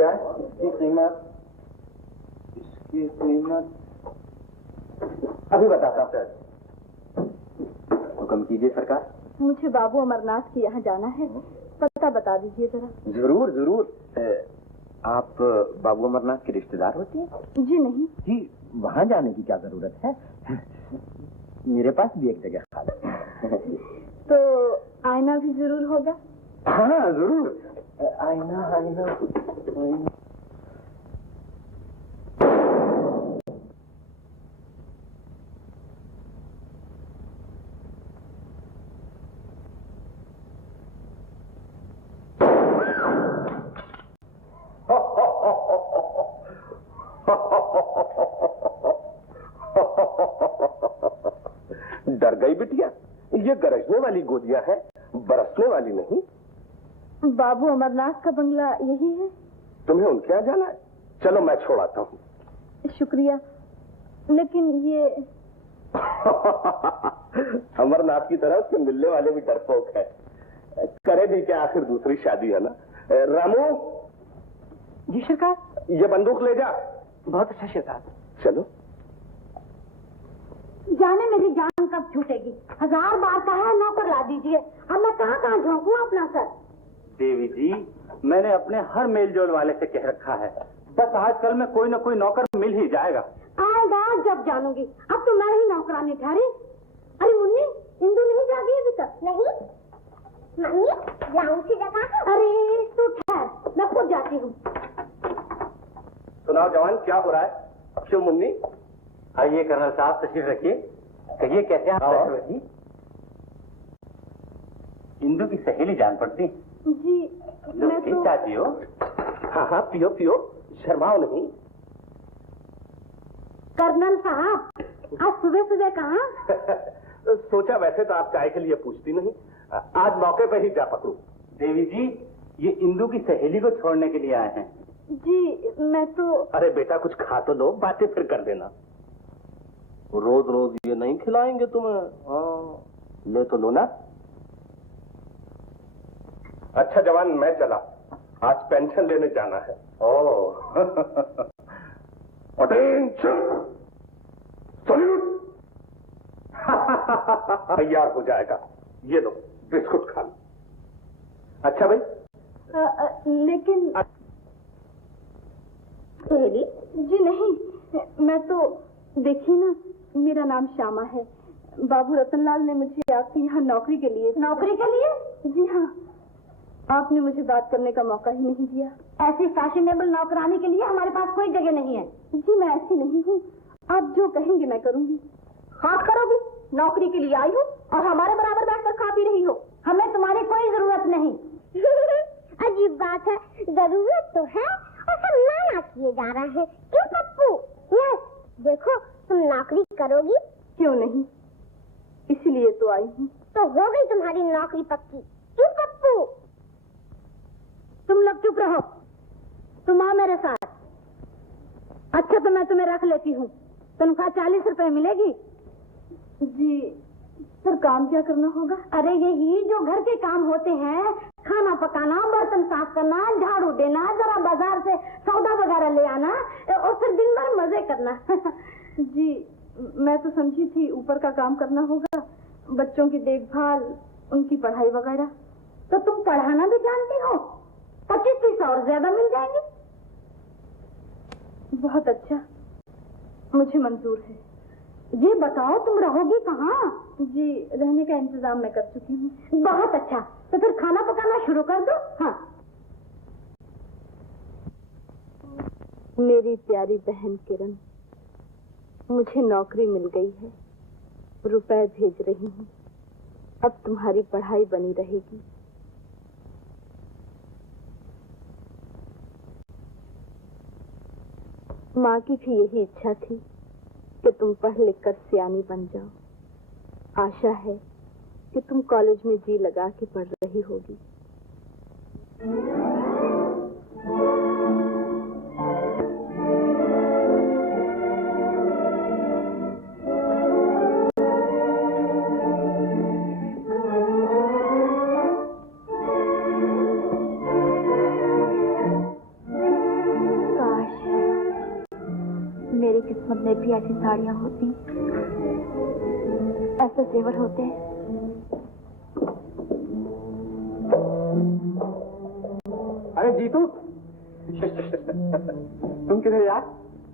क्या है इसकी कीमत अभी बताता हूँ। हुक्म कीजिए सरकार। मुझे बाबू अमरनाथ के यहाँ जाना है, पता बता दीजिए जरा। जरूर जरूर। आप बाबू अमरनाथ के रिश्तेदार होती हैं? जी नहीं। जी, वहाँ जाने की क्या जरूरत है, मेरे पास भी एक जगह खाली है। तो आईना भी जरूर होगा? हाँ जरूर। आईना आईना आईना। डर गई बिटिया? ये गरजने वाली गोदियां हैं, बरसने वाली नहीं। बाबू अमरनाथ का बंगला यही है। तुम्हें उनके यहाँ जाना है? चलो मैं छोड़ आता हूँ। शुक्रिया, लेकिन ये अमरनाथ की तरह उसके मिलने वाले भी डरपोक है। करे भी क्या, आखिर दूसरी शादी है ना। रामू। जी सरकार। ये बंदूक ले जा। बहुत अच्छा सरकार। चलो। जाने मेरी जान कब छूटेगी। 1000 बार कहा है नौकर ला दीजिए, अब मैं कहाँ कहाँ झोंकूं अपना सर। देवी जी, मैंने अपने हर मेल जोल वाले से कह रखा है, बस आजकल में कोई न कोई नौकर मिल ही जाएगा। आएगा जब जानूंगी, अब तो मैं ही नौकरानी ठहरी। अरे मुन्नी, इंदु नहीं जागी अभी तक? नहीं मम्मी, जाऊं सी जगह। अरे तू ठहर, मैं खुद जाती हूँ। सुनाओ जवान, क्या हो रहा है? क्यों मुन्नी? आइए कर्नल साहब, तशरीफ रखिए। कहिए कैसे आप? इंदु की सहेली जान पड़ती? जी मैं तो... चाहती हो? हाँ हाँ, पियो पियो, शर्माओ नहीं। कर्नल साहब, आज सुबह सुबह कहाँ? सोचा वैसे तो आप चाय के लिए पूछती नहीं, आज मौके पर ही जा पकड़ू। देवी जी, ये इंदु की सहेली को छोड़ने के लिए आए हैं। जी मैं तो... अरे बेटा, कुछ खा तो लो, बातें फिर कर देना। रोज रोज ये नहीं खिलाएंगे तुम्हें। हाँ, ले तो लो ना। अच्छा जवान, मैं चला, आज पेंशन लेने जाना है। ओह अटेंशन, सैल्यूट। तैयार हो जाएगा, ये लो बिस्कुट खा लो। अच्छा भाई। लेकिन सहेली? जी नहीं, मैं तो... देखिए ना, मेरा नाम श्यामा है। बाबू रतनलाल ने मुझे आपके यहाँ नौकरी के लिए... नौकरी के लिए? जी हाँ, आपने मुझे बात करने का मौका ही नहीं दिया। ऐसी फैशनेबल नौकरानी के लिए हमारे पास कोई जगह नहीं है। जी मैं ऐसी नहीं हूँ, आप जो कहेंगे मैं करूँगी। खास करोगी? नौकरी के लिए आई हो और हमारे बराबर बैठकर खा पी रही हो। हमें तुम्हारी कोई जरूरत नहीं। अजीब बात है, जरूरत तो है और सब नाना किए जा रहे हैं। क्यों पप्पू? यस, देखो तुम नौकरी करोगी? क्यों नहीं, इसीलिए तो आई हूँ। तो हो गई तुम्हारी नौकरी पक्की। क्यों पप्पू? तुम लोग चुप रहो, तुम आओ मेरे साथ। अच्छा तो मैं तुम्हें रख लेती हूँ, तनख्वाह 40 रुपए मिलेगी। जी, पर काम क्या करना होगा? अरे यही जो घर के काम होते हैं, खाना पकाना, बर्तन साफ करना, झाड़ू देना, जरा बाजार से सौदा वगैरह ले आना और फिर दिन भर मजे करना। जी मैं तो समझी थी ऊपर का काम करना होगा, बच्चों की देखभाल, उनकी पढ़ाई वगैरह। तो तुम पढ़ाना भी जानती हो? 25 और ज्यादा मिल जाएंगे। बहुत अच्छा, मुझे मंजूर है। ये बताओ तुम रहोगी कहाँ? जी रहने का इंतजाम मैं कर चुकी हूँ। बहुत अच्छा, तो फिर खाना पकाना शुरू कर दो। हाँ। मेरी प्यारी बहन किरण, मुझे नौकरी मिल गई है, रुपए भेज रही हूँ, अब तुम्हारी पढ़ाई बनी रहेगी। माँ की भी यही इच्छा थी कि तुम पढ़ लिख कर सियानी बन जाओ। आशा है कि तुम कॉलेज में जी लगा के पढ़ रही होगी। मेरी किस्मत में भी ऐसी साड़ियां होती, ऐसे जेवर होते। अरे जीतू तुम किधर यार?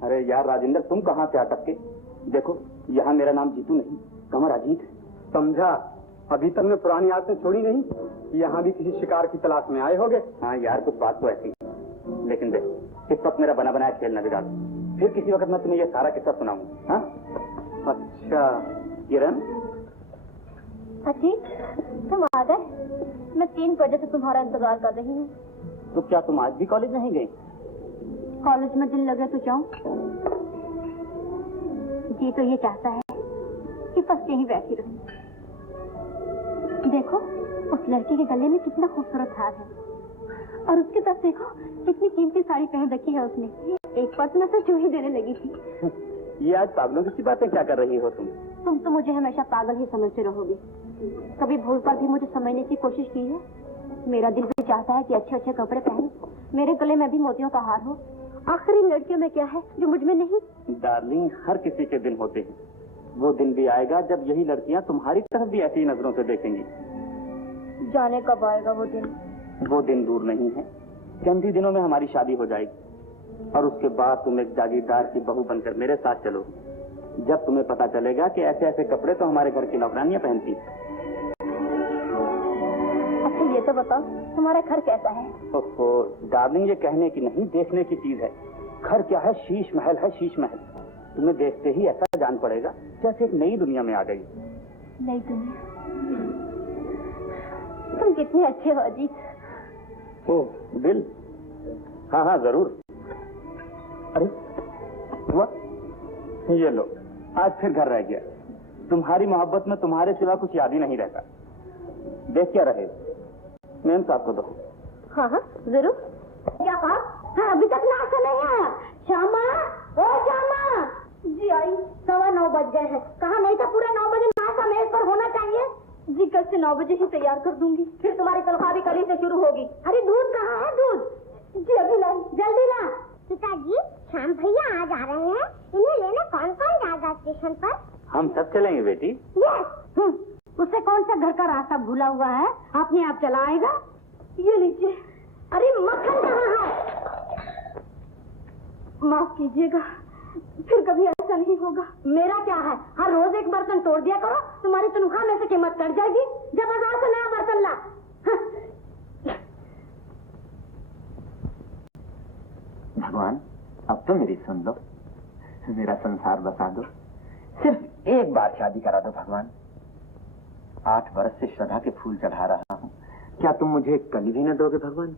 अरे यार राजेंद्र, तुम कहाँ से अटक के? देखो, यहाँ मेरा नाम जीतू नहीं, कमर अजीत है। समझा? अभी तक मैं पुरानी आदतें छोड़ी नहीं। यहाँ भी किसी शिकार की तलाश में आए होगे। हाँ यार, कुछ बात तो ऐसी है, लेकिन देखो इस वक्त मेरा बना बनाया खेल न बिगाड़, फिर किसी वक्त मैं तुम्हें ये सारा किस्सा सुनाऊंगा। हाँ? अच्छा किरण, अजीत, तुम आ गए? मैं 3 बजे से तुम्हारा इंतजार कर रही हूँ। तो क्या तुम आज भी कॉलेज नहीं गई? कॉलेज में दिल लगे तो जाऊं। जी तो ये चाहता है कि बस यहीं बैठी रहूं। देखो, उस लड़की के गले में कितना खूबसूरत हार है, और उसके पास देखो कितनी कीमती साड़ी पहन रखी है उसने। एक बार मैं तो चूही देने लगी थी। ये आज पागलों की सी बातें क्या कर रही हो तुम? तुम तो मुझे हमेशा पागल ही समझते रहोगे। कभी भूल कर भी मुझे समझने की कोशिश की है? मेरा दिल भी चाहता है कि अच्छे अच्छे कपड़े पहनो, मेरे गले में भी मोतियों का हार हो। आखिर इन लड़कियों में क्या है जो मुझ में नहीं? डार्लिंग, हर किसी के दिन होते हैं। वो दिन भी आएगा जब यही लड़कियां तुम्हारी तरफ भी ऐसी नजरों से देखेंगी। जाने कब आएगा वो दिन? वो दिन दूर नहीं है, चंद ही दिनों में हमारी शादी हो जाएगी, और उसके बाद तुम एक जागीरदार की बहू बनकर मेरे साथ चलो। जब तुम्हें पता चलेगा कि ऐसे ऐसे कपड़े तो हमारे घर की नौकरानियां पहनती। अच्छा ये तो बताओ, तुम्हारा घर कैसा है? ओहो डार्लिंग, ये कहने की नहीं, देखने की चीज है। घर क्या है? शीश महल है, शीश महल। तुम्हें देखते ही ऐसा जान पड़ेगा जैसे एक नई दुनिया में आ गई। नई दुनिया? तुम कितने अच्छे हो अजीत। ओह दिल, हाँ हाँ जरूर। अरे हुआ, ये लो, आज फिर घर रह गया। तुम्हारी मोहब्बत में तुम्हारे सिवा कुछ याद ही नहीं रहता। देख क्या रहे, मेम साहब को दो। हाँ हाँ जरूर। क्या कहा? हाँ, अभी तक नाश्ता नहीं आया। श्यामा, ओ श्यामा। जी आई, 9:15 बज गए हैं। कहा नहीं था पूरा 9 बजे नाश्ता मेज पर होना चाहिए? जी कल से 9 बजे ही तैयार कर दूंगी। फिर तुम्हारी तनख्वाह भी कल ही से शुरू होगी। अरे दूध कहाँ है? दूध जी अभी लाई, जल्दी ला। पिताजी, श्याम भैया आज आ रहे हैं, इन्हें लेने कौन कौन जाएगा स्टेशन पर? हम सब चलेंगे बेटी। यस। उससे कौन सा घर का रास्ता भूला हुआ है, अपने आप चला आएगा। ये लीजिए। अरे मक्खन कहाँ है? माफ कीजिएगा, फिर कभी ऐसा नहीं होगा। मेरा क्या है, हर रोज एक बर्तन तोड़ दिया करो, तुम्हारी तनख्वाह में से कीमत कट जाएगी। जब बाजार से नया बर्तन ला। भगवान, अब तो मेरी सुन लो, मेरा संसार बसा दो, सिर्फ एक बार शादी करा दो भगवान। 8 बरस से श्रद्धा के फूल चढ़ा रहा हूँ, क्या तुम मुझे कली भी न दोगे भगवान?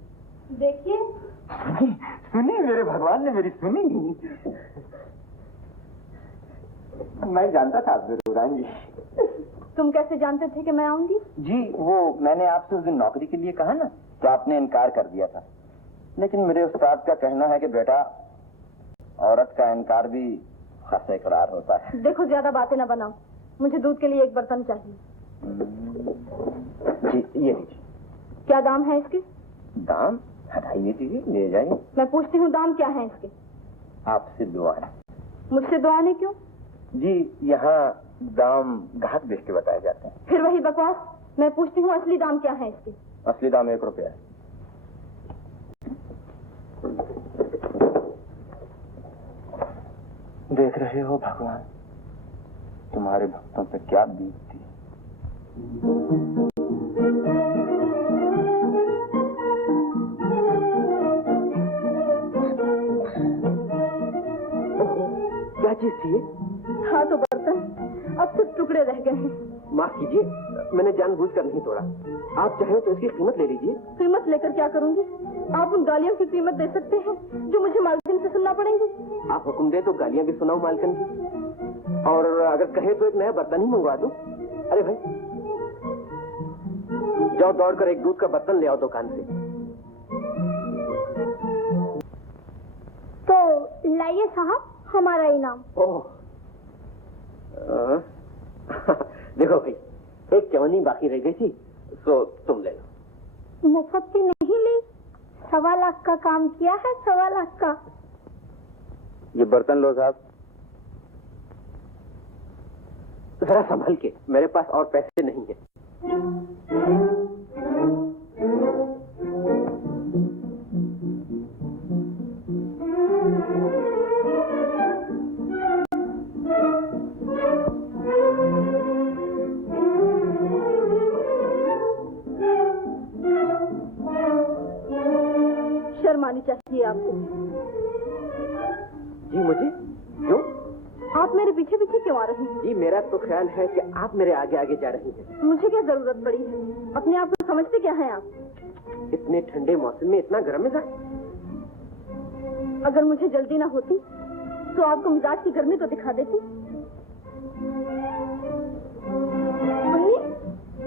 देखिए, सुनी मेरे भगवान ने मेरी सुनी। मैं जानता था आप जरूर आएंगी। तुम कैसे जानते थे कि मैं आऊंगी? जी वो मैंने आपसे उस दिन नौकरी के लिए कहा ना, तो आपने इनकार कर दिया था। लेकिन मेरे उस्ताद का कहना है कि बेटा, औरत का इनकार भी खासा इकरार होता है। देखो ज्यादा बातें ना बनाओ, मुझे दूध के लिए एक बर्तन चाहिए। जी ये लीजिए। क्या दाम है इसके? दाम हटाइए दीजिए, ले जाइए। मैं पूछती हूँ दाम क्या है इसके? आपसे दुआएं। मुझसे दुआने क्यों? जी यहाँ दाम ग्राहक देख के बताए जाते हैं। फिर वही बकवास। मैं पूछती हूँ असली दाम क्या है इसके? असली दाम 1 रुपया है। देख रहे हो भगवान, तुम्हारे भक्तों पे क्या बीतती। क्या चीज थी ये? हाँ तो बर्तन, अब सिर्फ टुकड़े रह गए हैं। माफ कीजिए, मैंने जानबूझकर नहीं तोड़ा। आप चाहे तो इसकी कीमत ले लीजिए। कीमत लेकर क्या करूंगी? आप उन गालियों की कीमत दे सकते हैं जो मुझे मालकिन से सुनना पड़ेंगी। आप हुक्म दे तो गालियां भी सुनाओ मालकन की, और अगर कहे तो एक नया बर्तन ही मंगवा दो। अरे भाई जाओ, दौड़कर एक दूध का बर्तन ले आओ दुकान से। तो लाइए साहब हमारा इनाम। ओह देखो भाई, एक चवन्नी बाकी रह गई थी, तो तुम ले लो। मुफ्त की नहीं ली, 1.25 लाख का काम किया है, 1.25 लाख का। ये बर्तन लो साहब, जरा संभल के, मेरे पास और पैसे नहीं है। शर्म आनी चाहिए आपको। जी मुझे? क्यों? आप मेरे पीछे पीछे क्यों आ रही हैं? जी मेरा तो ख्याल है कि आप मेरे आगे आगे जा रही हैं। मुझे क्या जरूरत पड़ी है? अपने आप को समझते क्या हैं आप? इतने ठंडे मौसम में इतना गर्म मिजाज? अगर मुझे जल्दी ना होती तो आपको मिजाज की गर्मी तो दिखा देती। मुन्नी,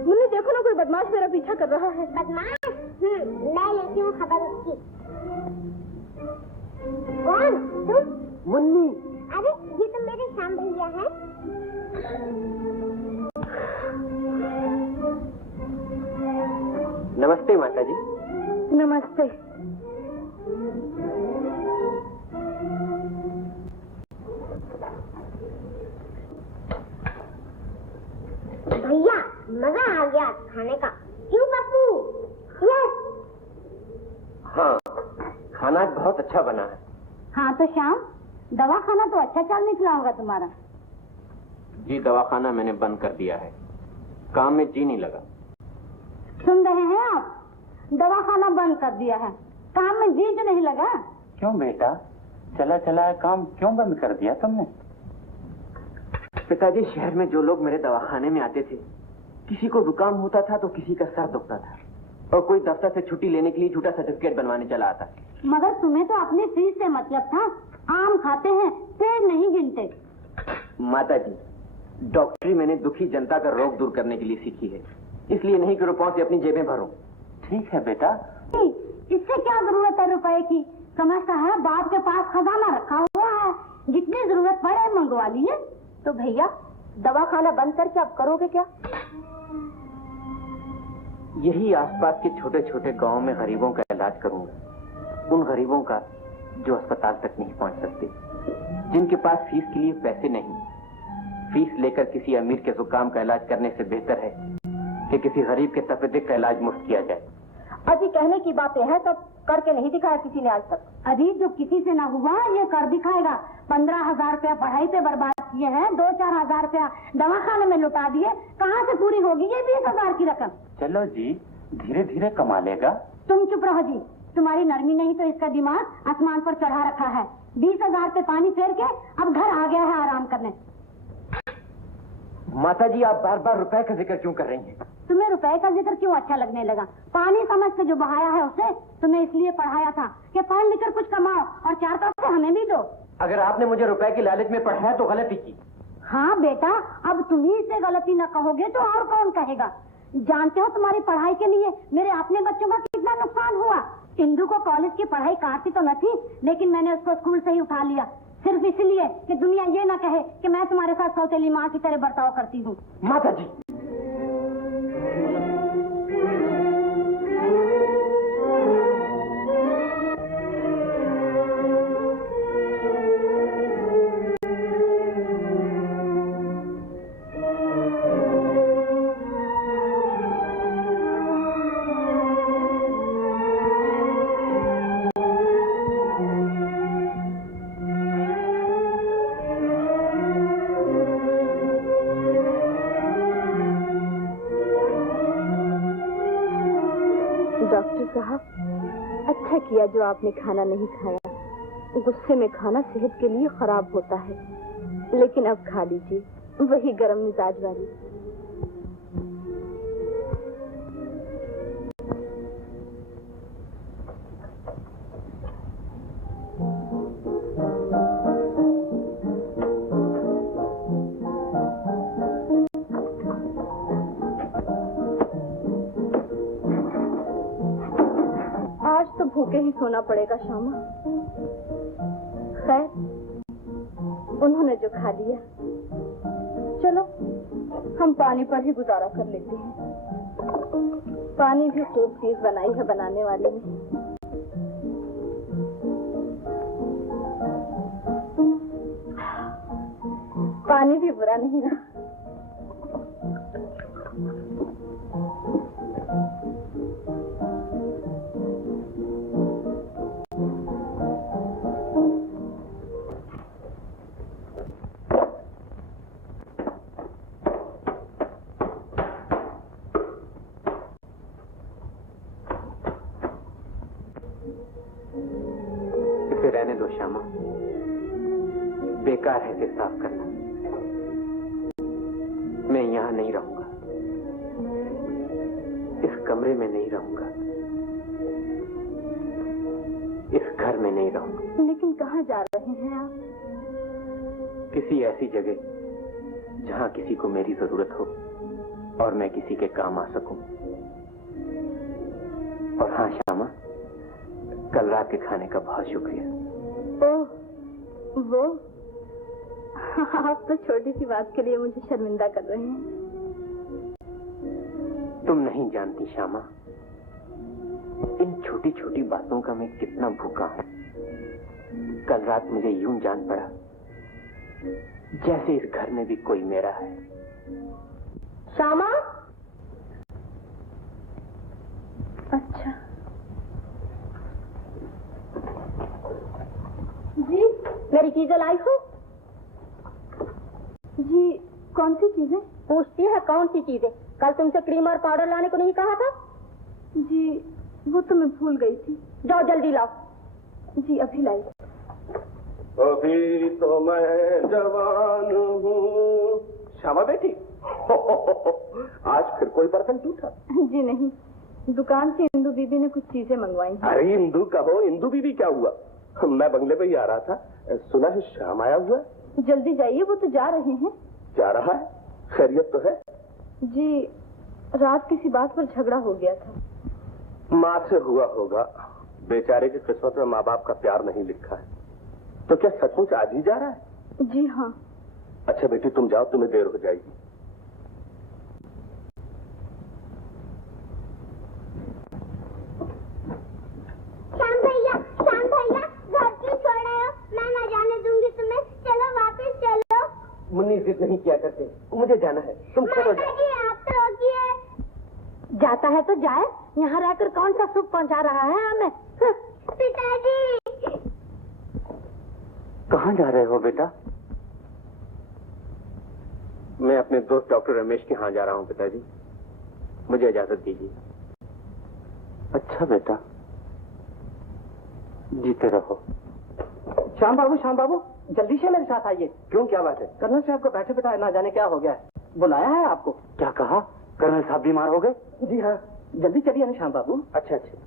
मुन्नी देखो ना, कोई बदमाश मेरा पीछा कर रहा है। बदमाश? मैं लेती हूँ खबर उसकी। कौन? तुम? मुन्नी। अरे ये तो मेरे श्याम भैया हैं। नमस्ते माता जी। नमस्ते। भैया मजा आ गया खाने का। क्यों पप्पू? यस। हाँ, खाना बहुत अच्छा बना है। हाँ तो श्याम, दवा खाना तो अच्छा चाल निकला होगा तुम्हारा। जी दवाखाना मैंने बंद कर दिया है, काम में जी नहीं लगा। सुन रहे हैं आप? दवा खाना बंद कर दिया है, काम में जी तो नहीं लगा। क्यों बेटा, चला चला काम क्यों बंद कर दिया तुमने? पिताजी, शहर में जो लोग मेरे दवाखाने में आते थे, किसी को जुकाम होता था तो किसी का सर दुखता था, और कोई दफ्तर से छुट्टी लेने के लिए झूठा सर्टिफिकेट बनवाने चला आता। मगर तुम्हें तो अपनी फीस से मतलब था। आम खाते हैं, पेड़ नहीं गिनते। माता जी, डॉक्टरी मैंने दुखी जनता का रोग दूर करने के लिए सीखी है, इसलिए नहीं कि रुपयों से अपनी जेबें भरूं। ठीक है बेटा। इससे क्या जरूरत है रुपए की? समझता है बाप के पास खजाना रखा हुआ है, जितनी जरूरत पड़े मंगवा लिए। तो भैया दवा खाना बंद करके अब करोगे क्या? यही आसपास के छोटे छोटे गांवों में गरीबों का इलाज करूंगा, उन गरीबों का जो अस्पताल तक नहीं पहुंच सकते, जिनके पास फीस के लिए पैसे नहीं। फीस लेकर किसी अमीर के जुकाम का इलाज करने से बेहतर है कि किसी गरीब के तपेदिक का इलाज मुफ्त किया जाए। अभी कहने की बातें हैं, सब करके नहीं दिखाया किसी ने आज तक। अभी जो किसी से ना हुआ ये कर दिखाएगा। 15,000 रुपया पढ़ाई पे बर्बाद किए हैं, 2-4 हजार रुपया दवाखाने में लुटा दिए। कहाँ से पूरी होगी ये 20,000 की रकम? चलो जी, धीरे धीरे कमा लेगा। तुम चुप रहो जी, तुम्हारी नरमी नहीं तो इसका दिमाग आसमान पर चढ़ा रखा है। 20,000 पे पानी फेर के अब घर आ गया है आराम करने। माता जी, आप बार बार रुपए का जिक्र क्यों कर रही हैं? तुम्हें रुपए का जिक्र क्यों अच्छा लगने लगा? पानी समझ के जो बहाया है उसे तुम्हें इसलिए पढ़ाया था कि पढ़ लिख कर कुछ कमाओ और 4 पैसे हमें भी दो। अगर आपने मुझे रुपए की लालच में पढ़ाया तो गलती की। हाँ बेटा, अब तुम ही से गलती न कहोगे तो और कौन कहेगा? जानते हो तुम्हारी पढ़ाई के लिए मेरे अपने बच्चों का कितना नुकसान हुआ। इंदु को कॉलेज की पढ़ाई काटती तो न थी, लेकिन मैंने उसको स्कूल से ही उठा लिया, सिर्फ इसलिए कि दुनिया ये न कहे कि मैं तुम्हारे साथ सौतेली माँ की तरह बर्ताव करती हूँ। माता जी, डॉक्टर साहब, अच्छा किया जो आपने खाना नहीं खाया। गुस्से में खाना सेहत के लिए खराब होता है, लेकिन अब खा लीजिए, वही गरम मिजाज वाली। आज तो भूखे ही सोना पड़ेगा श्यामा। खैर, उन्होंने जो खा लिया, चलो हम पानी पर ही गुजारा कर लेते हैं। पानी भी खूब चीज बनाई है बनाने वाले ने। पानी भी बुरा नहीं ना। बेकार है इसे साफ करना। मैं यहां नहीं रहूंगा, इस कमरे में नहीं रहूंगा, इस घर में नहीं रहूंगा। लेकिन कहाँ जा रहे हैं आप? किसी ऐसी जगह जहां किसी को मेरी जरूरत हो और मैं किसी के काम आ सकूं। और हाँ श्यामा, कल रात के खाने का बहुत शुक्रिया। ओह वो, आप तो छोटी सी बात के लिए मुझे शर्मिंदा कर रहे हैं। तुम नहीं जानती श्यामा, इन छोटी छोटी बातों का मैं कितना भूखा हूं। कल रात मुझे यूं जान पड़ा जैसे इस घर में भी कोई मेरा है। श्यामा, अच्छा जी, मेरी चीजें लाई हो? जी कौन सी चीजें? पूछती है कौन सी चीजें? कल तुमसे क्रीम और पाउडर लाने को नहीं कहा था? जी वो तो मैं भूल गई थी। जाओ जल्दी लाओ। जी अभी लाई। अभी तो मैं जवान हूँ। श्यामा बेटी, आज फिर कोई बर्तन टूटा? जी नहीं, दुकान से इंदु बीबी ने कुछ चीजें मंगवाई हैं। अरे इंदु कहो, इंदु बीबी क्या हुआ? मैं बंगले पे ही आ रहा था, सुना है श्याम आया हुआ है। जल्दी जाइए, वो तो जा रहे हैं। जा रहा है? खैरियत तो है? जी रात किसी बात पर झगड़ा हो गया था। माँ से हुआ होगा। बेचारे की किस्मत में माँ बाप का प्यार नहीं लिखा है। तो क्या सचमुच आज ही जा रहा है? जी हाँ। अच्छा बेटी तुम जाओ, तुम्हें देर हो जाएगी। श्याम भैया, घर क्यों छोड़ रहे हो? मैं न जाने दूंगी तुम्हें। चलो वापस चलो। मुन्नी जिद नहीं किया करते, मुझे जाना है, तुम चलो जाओ। आप तो रोकिए। जाता है तो जाए, यहाँ रहकर कौन सा सुख पहुँचा रहा है हमें? पिताजी। कहाँ जा रहे हो बेटा? मैं अपने दोस्त डॉक्टर रमेश के यहाँ जा रहा हूँ पिताजी, मुझे इजाजत दीजिए। अच्छा बेटा, जीते रहो। श्याम बाबू, जल्दी से मेरे साथ आइए। क्यों, क्या बात है? कर्नल साहब को बैठे बैठा ना जाने क्या हो गया है, बुलाया है आपको। क्या कहा? कर्नल साहब बीमार हो गए? जी हाँ, जल्दी चलिए ना श्याम बाबू। अच्छा अच्छा।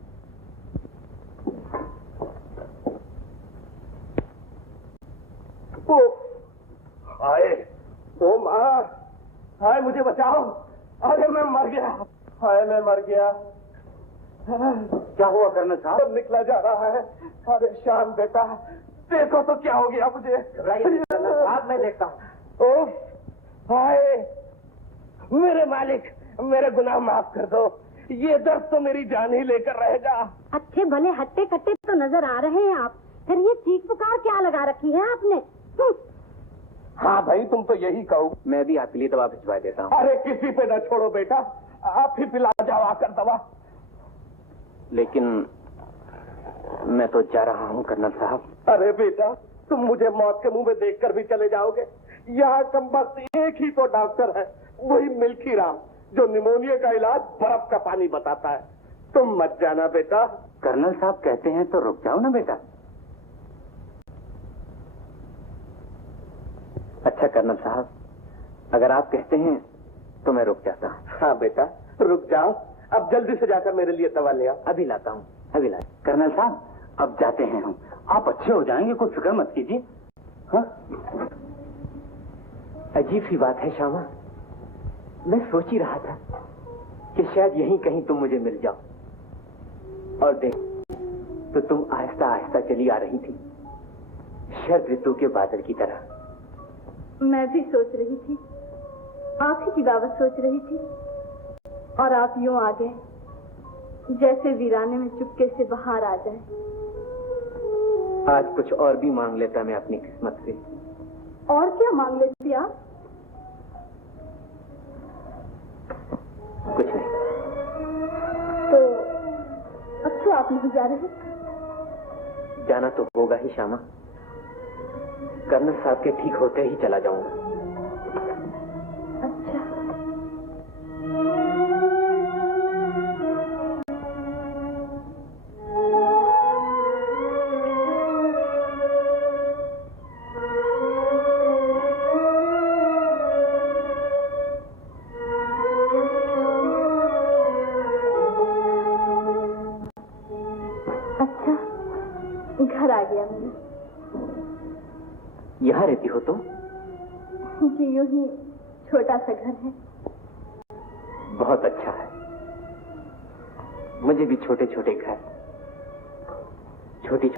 हाय, ओ माँ, हाय मुझे बचाओ। अरे मैं मर गया, हाय मैं मर गया। क्या हुआ कर्नल साहब? सब निकला जा रहा है। अरे श्याम बेटा, देखो तो क्या हो गया मुझे। साहब मैं देखता हूँ। ओह, हाय मेरे मालिक, मेरे गुनाह माफ कर दो। ये दर्द तो मेरी जान ही लेकर रहेगा। अच्छे भले हट्टे कट्टे तो नजर आ रहे हैं आप, फिर ये चीख पुकार क्या लगा रखी है आपने? हाँ भाई, तुम तो यही कहो। मैं भी आपके लिए दवा भिजवा देता हूँ। अरे किसी पे न छोड़ो बेटा, आप ही पिला जाओ आकर दवा। लेकिन मैं तो जा रहा हूँ कर्नल साहब। अरे बेटा, तुम मुझे मौत के मुंह में देखकर भी चले जाओगे। यहाँ कम बस एक ही तो डॉक्टर है, वही मिल्खी राम, जो निमोनिया का इलाज बर्फ का पानी बताता है। तुम मत जाना बेटा। कर्नल साहब कहते हैं तो रुक जाओ ना बेटा। अच्छा कर्नल साहब, अगर आप कहते हैं तो मैं रुक जाता हूँ। हाँ बेटा, रुक जाओ। अब जल्दी से जाकर मेरे लिए दवा ले आओ। अभी लाता हूँ, अभी ला। कर्नल साहब, अब जाते हैं हम। आप अच्छे हो जाएंगे, कोई फिक्र मत कीजिए। हाँ? अजीब सी बात है श्यामा, मैं सोच ही रहा था कि शायद यहीं कहीं तुम मुझे मिल जाओ। और देख तो तुम आहिस्ता आहिस्ता चली आ रही थी, शरद ऋतु के बादल की तरह। मैं भी सोच रही थी, आप ही की बाबत सोच रही थी, और आप यूं आ गए जैसे वीराने में चुपके से बाहर आ जाए। आज कुछ और भी मांग लेता मैं अपनी किस्मत से। और क्या मांग लेती आप? कुछ नहीं। तो अब तो आप नहीं जा रहे? जाना तो होगा ही श्यामा, कर्नल साहब के ठीक होते ही चला जाऊंगा। अच्छा, यहाँ रहती हो तो? जी यूं ही छोटा सा घर है। बहुत अच्छा है। मुझे भी छोटे छोटे घर, छोटी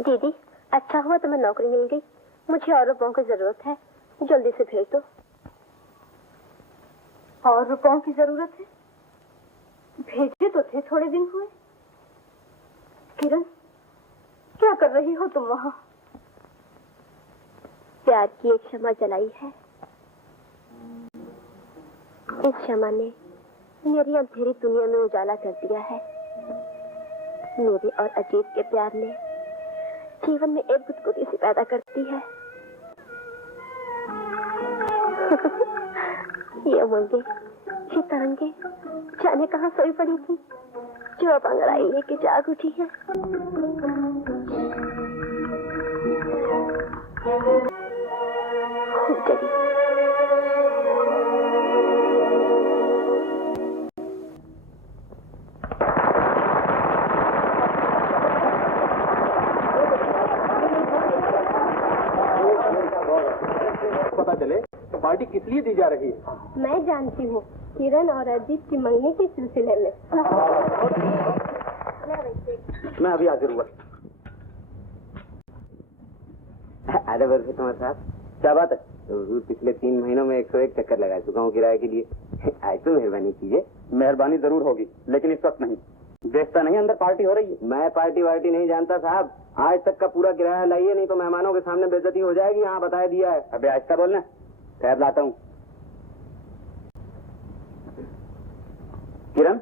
दीदी, अच्छा हुआ तुम्हें नौकरी मिल गई। मुझे और रुपयों की जरूरत है, जल्दी से भेज दो। और रुपयों की जरूरत है? भेजे तो थे, थोड़े दिन हुए। किरण, क्या कर रही हो तुम वहाँ? प्यार की एक शमा जलाई है। इस शमा ने मेरी अंधेरी दुनिया में उजाला कर दिया है। मेरे और अजीत के प्यार ने जीवन में एक गुदगुदी सी पैदा करती है। ये उमंगे, ये तरंगे जाने कहाँ सोई पड़ी थी, जो अब अंगड़ाई लेके जाग उठी है। चली। पता चले पार्टी किस लिए दी जा रही है? मैं जानती हूँ, किरण और अजीत की मंगनी के सिलसिले में। मैं अभी हाजिर हुआ। आधे वर्ष से तुम्हारे साथ क्या बात है? तो पिछले 3 महीनों में 101 चक्कर लगा चुका हूँ किराए के लिए। आज तो मेहरबानी कीजिए। मेहरबानी जरूर होगी, लेकिन इस वक्त नहीं। देखता नहीं अंदर पार्टी हो रही है। मैं पार्टी वार्टी नहीं जानता साहब। आज तक का पूरा किराया लाइए, नहीं तो मेहमानों के सामने बेइज्जती हो जाएगी। यहाँ बता दिया है। अबे आहिस्ता बोलना। खैर लाता हूँ। किरण,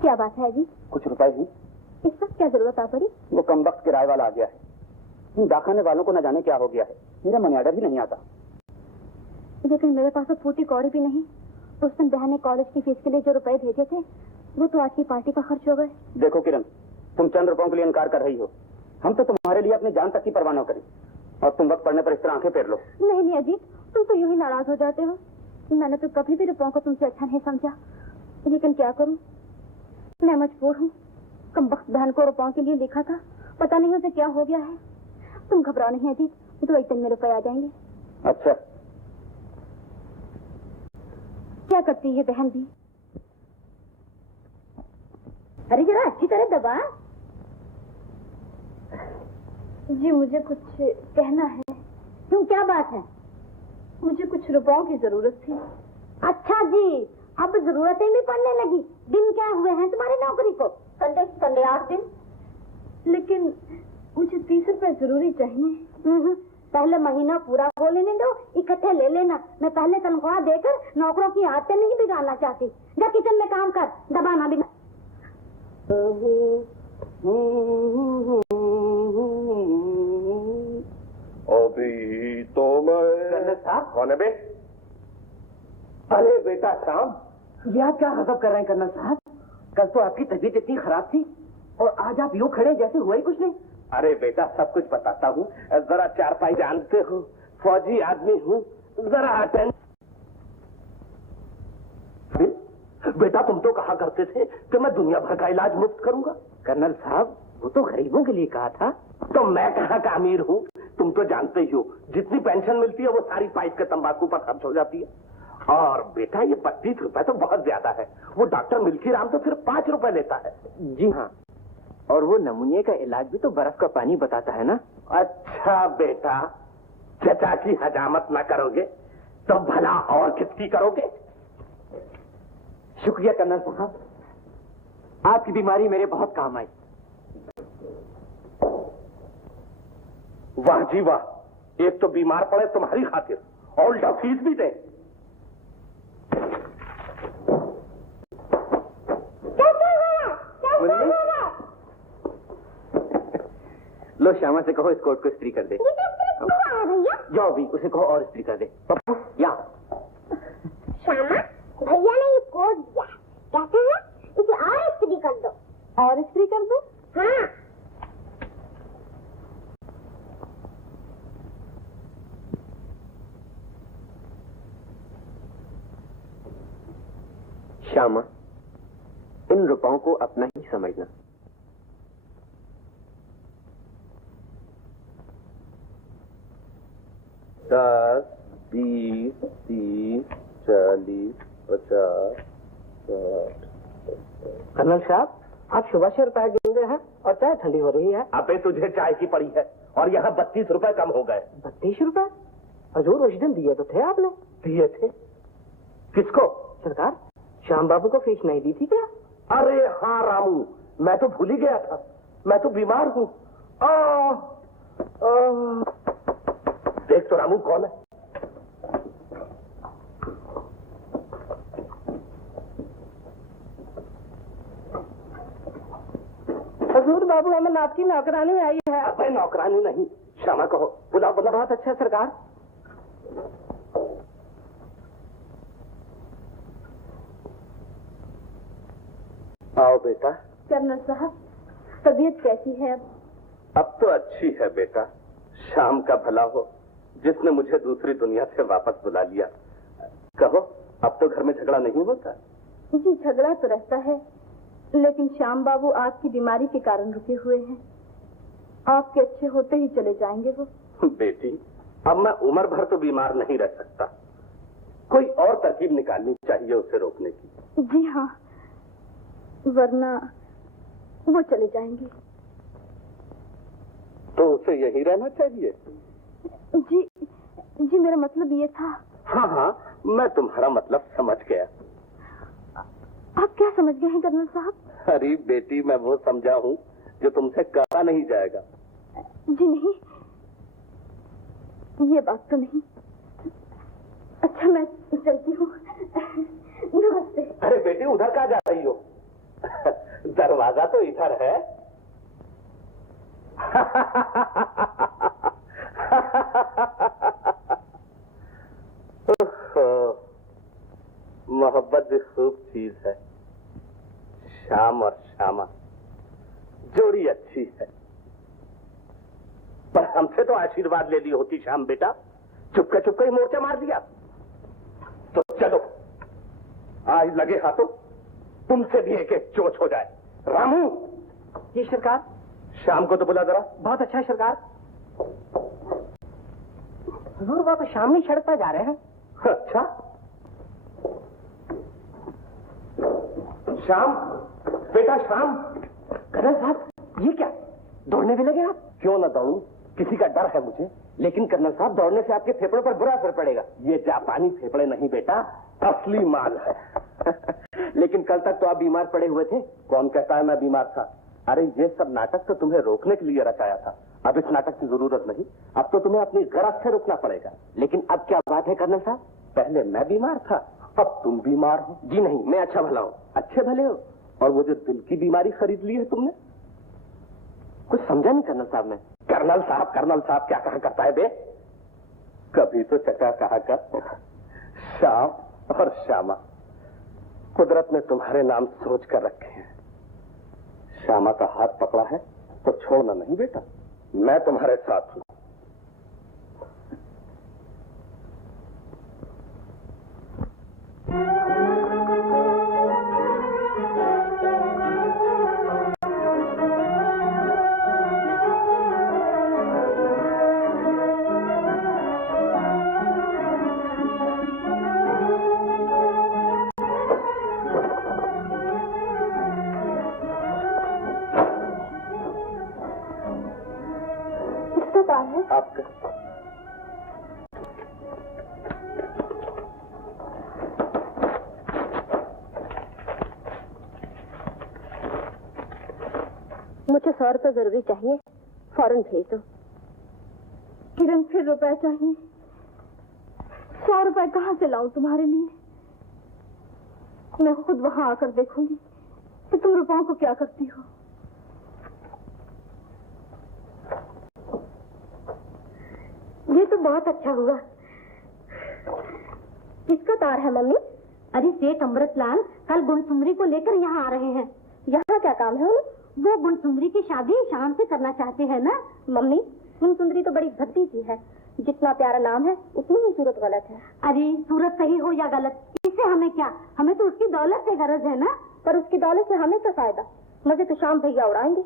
क्या बात है अजीत? कुछ रुपए ही। इस वक्त क्या जरूरत आ पड़ी? वो कमबख्त किराए वाला आ गया है। इन डाकखाने वालों को न जाने क्या हो गया है। मेरा मनी ऑर्डर ही नहीं आता। लेकिन मेरे पास तो फूटी कौड़ी भी नहीं। उस दिन बहन ने कॉलेज की फीस के लिए जो रुपए भेजे थे, वो तो आज की पार्टी का खर्च हो गए। देखो किरण, तुम चंद रुपयों के लिए इनकार कर रही हो। हम तो तुम्हारे लिए अपनी जान तक की परवाह न करें, और तुम वक्त पड़ने पर इस तरह आंखें फेर लो। नहीं नहीं अजीत, तुम तो यूं ही नाराज हो जाते हो। मैंने तो कभी भी रुपयों को तुमसे अच्छा नहीं समझा, लेकिन क्या करूं, मैं मजबूर हूँ। कमबख्त बहन को रुपयों के लिए लिखा था, पता नहीं उसे क्या हो गया है। तुम घबराओ नहीं अजीत, तो एक दिन में रुपए आ जाएंगे। अच्छा, क्या करती है बहन भी? अरे जरा अच्छी तरह दबा। जी मुझे कुछ कहना है। क्यों, क्या बात है? मुझे कुछ रुपयों की जरूरत थी। अच्छा जी, अब जरूरतें भी पड़ने लगी। दिन क्या हुए हैं तुम्हारी नौकरी को? संडे 8 दिन। लेकिन मुझे 30 रुपए जरूरी चाहिए। पहले महीना पूरा हो लेने दो, इकट्ठे ले लेना। मैं पहले तनख्वाह देकर नौकरों की आदतें नहीं बिगाड़ना चाहती। जा किचन में काम कर, दबाना भी। अभी तो मैं कौन है बे? अरे बेटा श्याम, यह क्या गजब कर रहे हैं कर्नल साहब? कल तो आपकी तबीयत इतनी खराब थी और आज आप यूं खड़े जैसे हुआ ही कुछ नहीं। अरे बेटा सब कुछ बताता हूँ, जरा चारपाई जानते हो, फौजी आदमी हूँ, जरा अटेंड। बेटा तुम तो कहा करते थे कि मैं दुनिया भर का इलाज मुफ्त करूंगा। कर्नल साहब, वो तो गरीबों के लिए कहा था। तो मैं कहाँ का अमीर हूँ? तुम तो जानते ही हो, जितनी पेंशन मिलती है वो सारी पाइप के तंबाकू पर खर्च हो जाती है। और बेटा ये 32 रुपए तो बहुत ज्यादा है। वो डॉक्टर मिल्खी राम तो सिर्फ 5 रुपए लेता है। जी हाँ, और वो नमूने का इलाज भी तो बर्फ का पानी बताता है ना। अच्छा बेटा, चचा की हजामत ना करोगे तो भला और किसकी करोगे? शुक्रिया कर्नल साहब, आपकी बीमारी मेरे बहुत काम आई। वाह जी वाह, एक तो बीमार पड़े तुम्हारी खातिर और उल्टा फीस भी दे। लो श्यामा से कहो इस कोट को इस्त्री कर दे। भैया जाओ भी, उसे कहो और इस्त्री कर दे। पप्पू यहाँ। श्यामा, भैया ने ये कोट दिया श्यामा, इन रुपयों को अपना ही समझना। दस, 20, 30, 40, 50, 60। कर्नल साहब, आप सुबह से रुपए गिन रहे हैं और चाय ठंडी हो रही है। अबे तुझे चाय की पड़ी है और यहाँ 32 रुपए कम हो गए। 32 रुपए? हजूर, उस दिन दिए तो थे आपने। दिए थे? किसको? सरकार, श्याम बाबू को फीस नहीं दी थी क्या? अरे हाँ रामू, मैं तो भूल ही गया था, मैं तो बीमार हूँ। देख तो रामू कौन है। हजूर, बाबू अमन आपकी नौकरानी आई है। अबे नौकरानी नहीं, श्यामा कहो। बुलाओ बुलाओ। बहुत अच्छा सरकार। आओ बेटा। कर्नल साहब, तबीयत कैसी है अब तो अच्छी है बेटा। शाम का भला हो जिसने मुझे दूसरी दुनिया से वापस बुला लिया। कहो, अब तो घर में झगड़ा नहीं होता? जी, झगड़ा तो रहता है, लेकिन श्याम बाबू आपकी बीमारी के कारण रुके हुए हैं। आपके अच्छे होते ही चले जाएंगे वो। बेटी, अब मैं उम्र भर तो बीमार नहीं रह सकता। कोई और तरकीब निकालनी चाहिए उसे रोकने की। जी हाँ, वरना वो चले जाएंगे। तो उसे यही रहना चाहिए। जी, मेरा मतलब ये था। हाँ हाँ, मैं तुम्हारा मतलब समझ गया। आप क्या समझ गए हैं कर्नल साहब? अरे बेटी, मैं वो समझा हूँ जो तुमसे कहा नहीं जाएगा। जी नहीं, ये बात तो नहीं। अच्छा, मैं चलती हूँ। नमस्ते। अरे बेटी, उधर कहाँ जा रही हो? दरवाजा तो इधर है। मोहब्बत भी खूब चीज है। शाम और श्यामा जोड़ी अच्छी है, पर हमसे तो आशीर्वाद ले ली होती श्याम बेटा। चुपके ही मोर्चा मार दिया। तो चलो, आज लगे हाथों तुमसे भी एक एक चोच हो जाए। रामू। जी सरकार। शाम को तो बुला जरा। बहुत अच्छा है सरकार। हजूर, वो तो शाम ही सड़क पर जा रहे हैं। अच्छा, श्याम बेटा, श्याम। कर्नल साहब, ये क्या दौड़ने भी लगे आप? क्यों ना दौड़ूं, किसी का डर है मुझे। लेकिन कर्नल साहब, दौड़ने से आपके फेफड़ों पर बुरा असर पड़ेगा। ये जापानी फेफड़े नहीं बेटा, असली माल है। लेकिन कल तक तो आप बीमार पड़े हुए थे। कौन कहता है मैं बीमार था? अरे ये सब नाटक तो तुम्हें रोकने के लिए रचाया था। अब इस नाटक की जरूरत नहीं, अब तो तुम्हें अपनी गरज से रोकना पड़ेगा। लेकिन अब क्या बात है कर्नल साहब? पहले मैं बीमार था, अब तुम बीमार हो। जी नहीं, मैं अच्छा भला हूँ। अच्छे भले हो, और वो जो दिल की बीमारी खरीद ली है तुमने? कुछ समझा नहीं कर्नल साहब मैं। कर्नल साहब क्या कहा करता है बे? कभी तो चचा कहा कर। श्याम और श्यामा, कुदरत ने तुम्हारे नाम सोच कर रखे हैं। श्यामा का हाथ पकड़ा है तो छोड़ना नहीं बेटा, मैं तुम्हारे साथ हूं। आपका मुझे 100 रुपए जरूरी चाहिए, फौरन भेज दो। किरण, फिर रुपए चाहिए? 100 रुपए कहाँ से लाऊं तुम्हारे लिए? मैं खुद वहां आकर देखूंगी कि तुम रुपयों को क्या करती हो। ये तो बहुत अच्छा हुआ। किसका तार है मम्मी? अरे सेठ अमृतलाल कल गुणसुंदरी को लेकर यहाँ आ रहे हैं। यहाँ क्या काम है उन्हें? वो गुणसुंदरी की शादी शाम से करना चाहते हैं ना। मम्मी, गुणसुंदरी तो बड़ी भद्दी सी है, जितना प्यारा नाम है उतनी ही सूरत गलत है। अरे सूरत सही हो या गलत, इस इससे हमें क्या, हमें तो उसकी दौलत से गरज है ना। पर उसकी दौलत से हमें तो फायदा, मुझे तो शाम भैया उड़ाएंगे।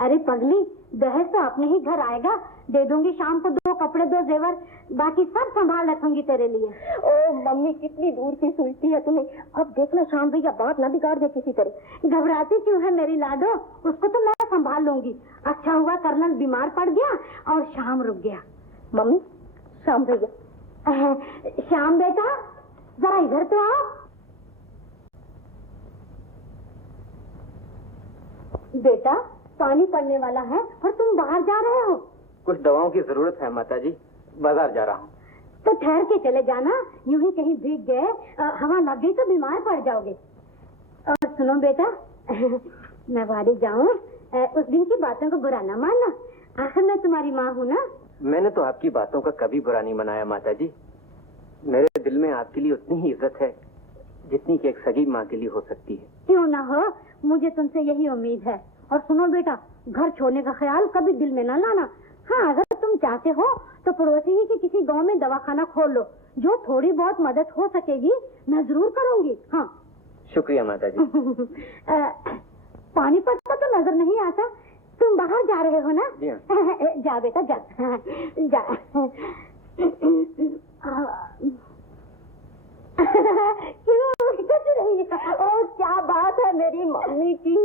अरे पगली, दहेज तो अपने ही घर आएगा, दे दूंगी शाम को 2 कपड़े 2 जेवर, बाकी सब संभाल रखूंगी तेरे लिए। ओ मम्मी, कितनी दूर की सुनती है तुम्हें। अब देखना शाम भैया बात ना बिगाड़ दे किसी तरह। घबराती क्यों है मेरी लाडो, उसको तो मैं संभाल लूंगी। अच्छा हुआ कर्नल बीमार पड़ गया और शाम रुक गया। मम्मी, शाम भैया। श्याम बेटा, जरा इधर तो आओ। बेटा, पानी पड़ने वाला है और तुम बाहर जा रहे हो। कुछ दवाओं की जरूरत है माताजी, बाजार जा रहा हूँ। तो ठहर के चले जाना, यूं ही कहीं भीग गए, हवा लग गई तो बीमार पड़ जाओगे। और सुनो बेटा, मैं बाहर जाऊं, उस दिन की बातों को बुरा ना मानना, आखिर मैं तुम्हारी माँ हूँ ना। मैंने तो आपकी बातों का कभी बुरा नहीं मनाया माताजी। मेरे दिल में आपके लिए उतनी ही इज्जत है जितनी कि एक सगी माँ के लिए हो सकती है। क्यों ना हो, मुझे तुमसे यही उम्मीद है। और सुनो बेटा, घर छोड़ने का ख्याल कभी दिल में ना लाना। हाँ, अगर तुम चाहते हो तो पड़ोसी ही के किसी गांव में दवाखाना खोल लो, जो थोड़ी बहुत मदद हो सकेगी मैं जरूर करूंगी। हाँ, शुक्रिया माताजी। पानी पड़ता तो नजर नहीं आता, तुम बाहर जा रहे हो ना? जी हाँ। जा बेटा जा, जा। क्यों कुछ नहीं? ओ क्या बात है मेरी मम्मी की।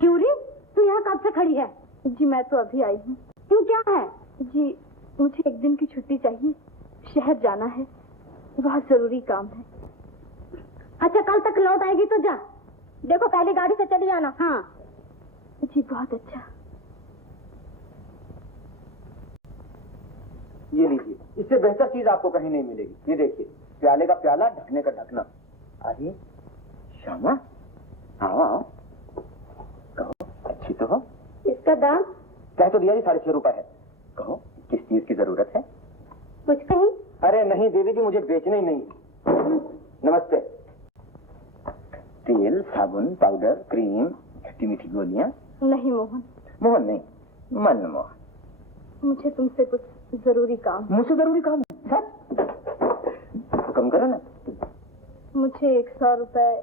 क्यों रे, तू यहाँ कब से खड़ी है? जी मैं तो अभी आई हूँ। क्यों, क्या है? जी मुझे 1 दिन की छुट्टी चाहिए, शहर जाना है, बहुत जरूरी काम है। अच्छा, कल तक लौट आएगी तो जा। देखो पहले गाड़ी से चली आना। हाँ जी, बहुत अच्छा। ये लीजिए, इससे बेहतर चीज आपको कहीं नहीं मिलेगी। ये देखिए, प्याले का प्याला, ढकने का ढकना। आइए श्यामा, आओ आओ, कहो अच्छी तो हो। इसका दाम? कह तो दिया जी, 6.5 रुपए है। कहो किस चीज की जरूरत है? कुछ कहीं? अरे नहीं दीदी जी, मुझे बेचना ही नहीं। नमस्ते। तेल, साबुन, पाउडर, क्रीम, खट्टी मीठी गोलियां? नहीं मोहन। मोहन नहीं, मनमोहन। मुझे तुमसे कुछ जरूरी काम। मुझसे जरूरी काम है सर? कम करो ना। मुझे 100 रुपए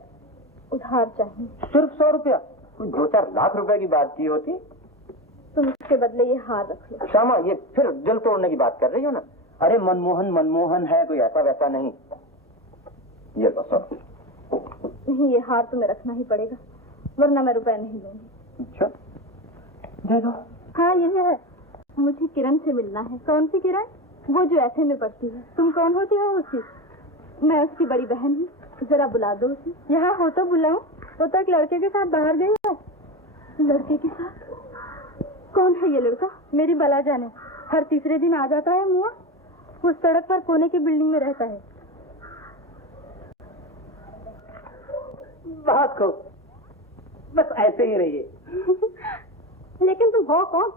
उधार चाहिए। सिर्फ 100 रुपया? कोई 2-4 लाख रुपए की बात की होती। तुम इसके बदले ये हार रख लो। श्यामा, ये फिर दिल तोड़ने की बात कर रही हो ना? अरे मनमोहन मनमोहन है, कोई ऐसा वैसा नहीं। ये लो 100। नहीं, ये हार तुम्हें रखना ही पड़ेगा, वरना मैं रुपए नहीं दूंगी। अच्छा, दे दो। हाँ, ये है। मुझे किरण से मिलना है। कौन सी किरण? वो जो ऐसे में पढ़ती है। तुम कौन होती हो उसकी? मैं उसकी बड़ी बहन हूँ, जरा बुला दो उसे। यहाँ हो तो बुलाऊं? वो तो एक लड़के के साथ बाहर गई है। लड़के के साथ? कौन है ये लड़का? मेरी बला जाने, हर तीसरे दिन आ जाता है मुआ। उस सड़क पर कोने की बिल्डिंग में रहता है। बहुत खूब, बस ऐसे ही रहिए। लेकिन तुम हो कौन?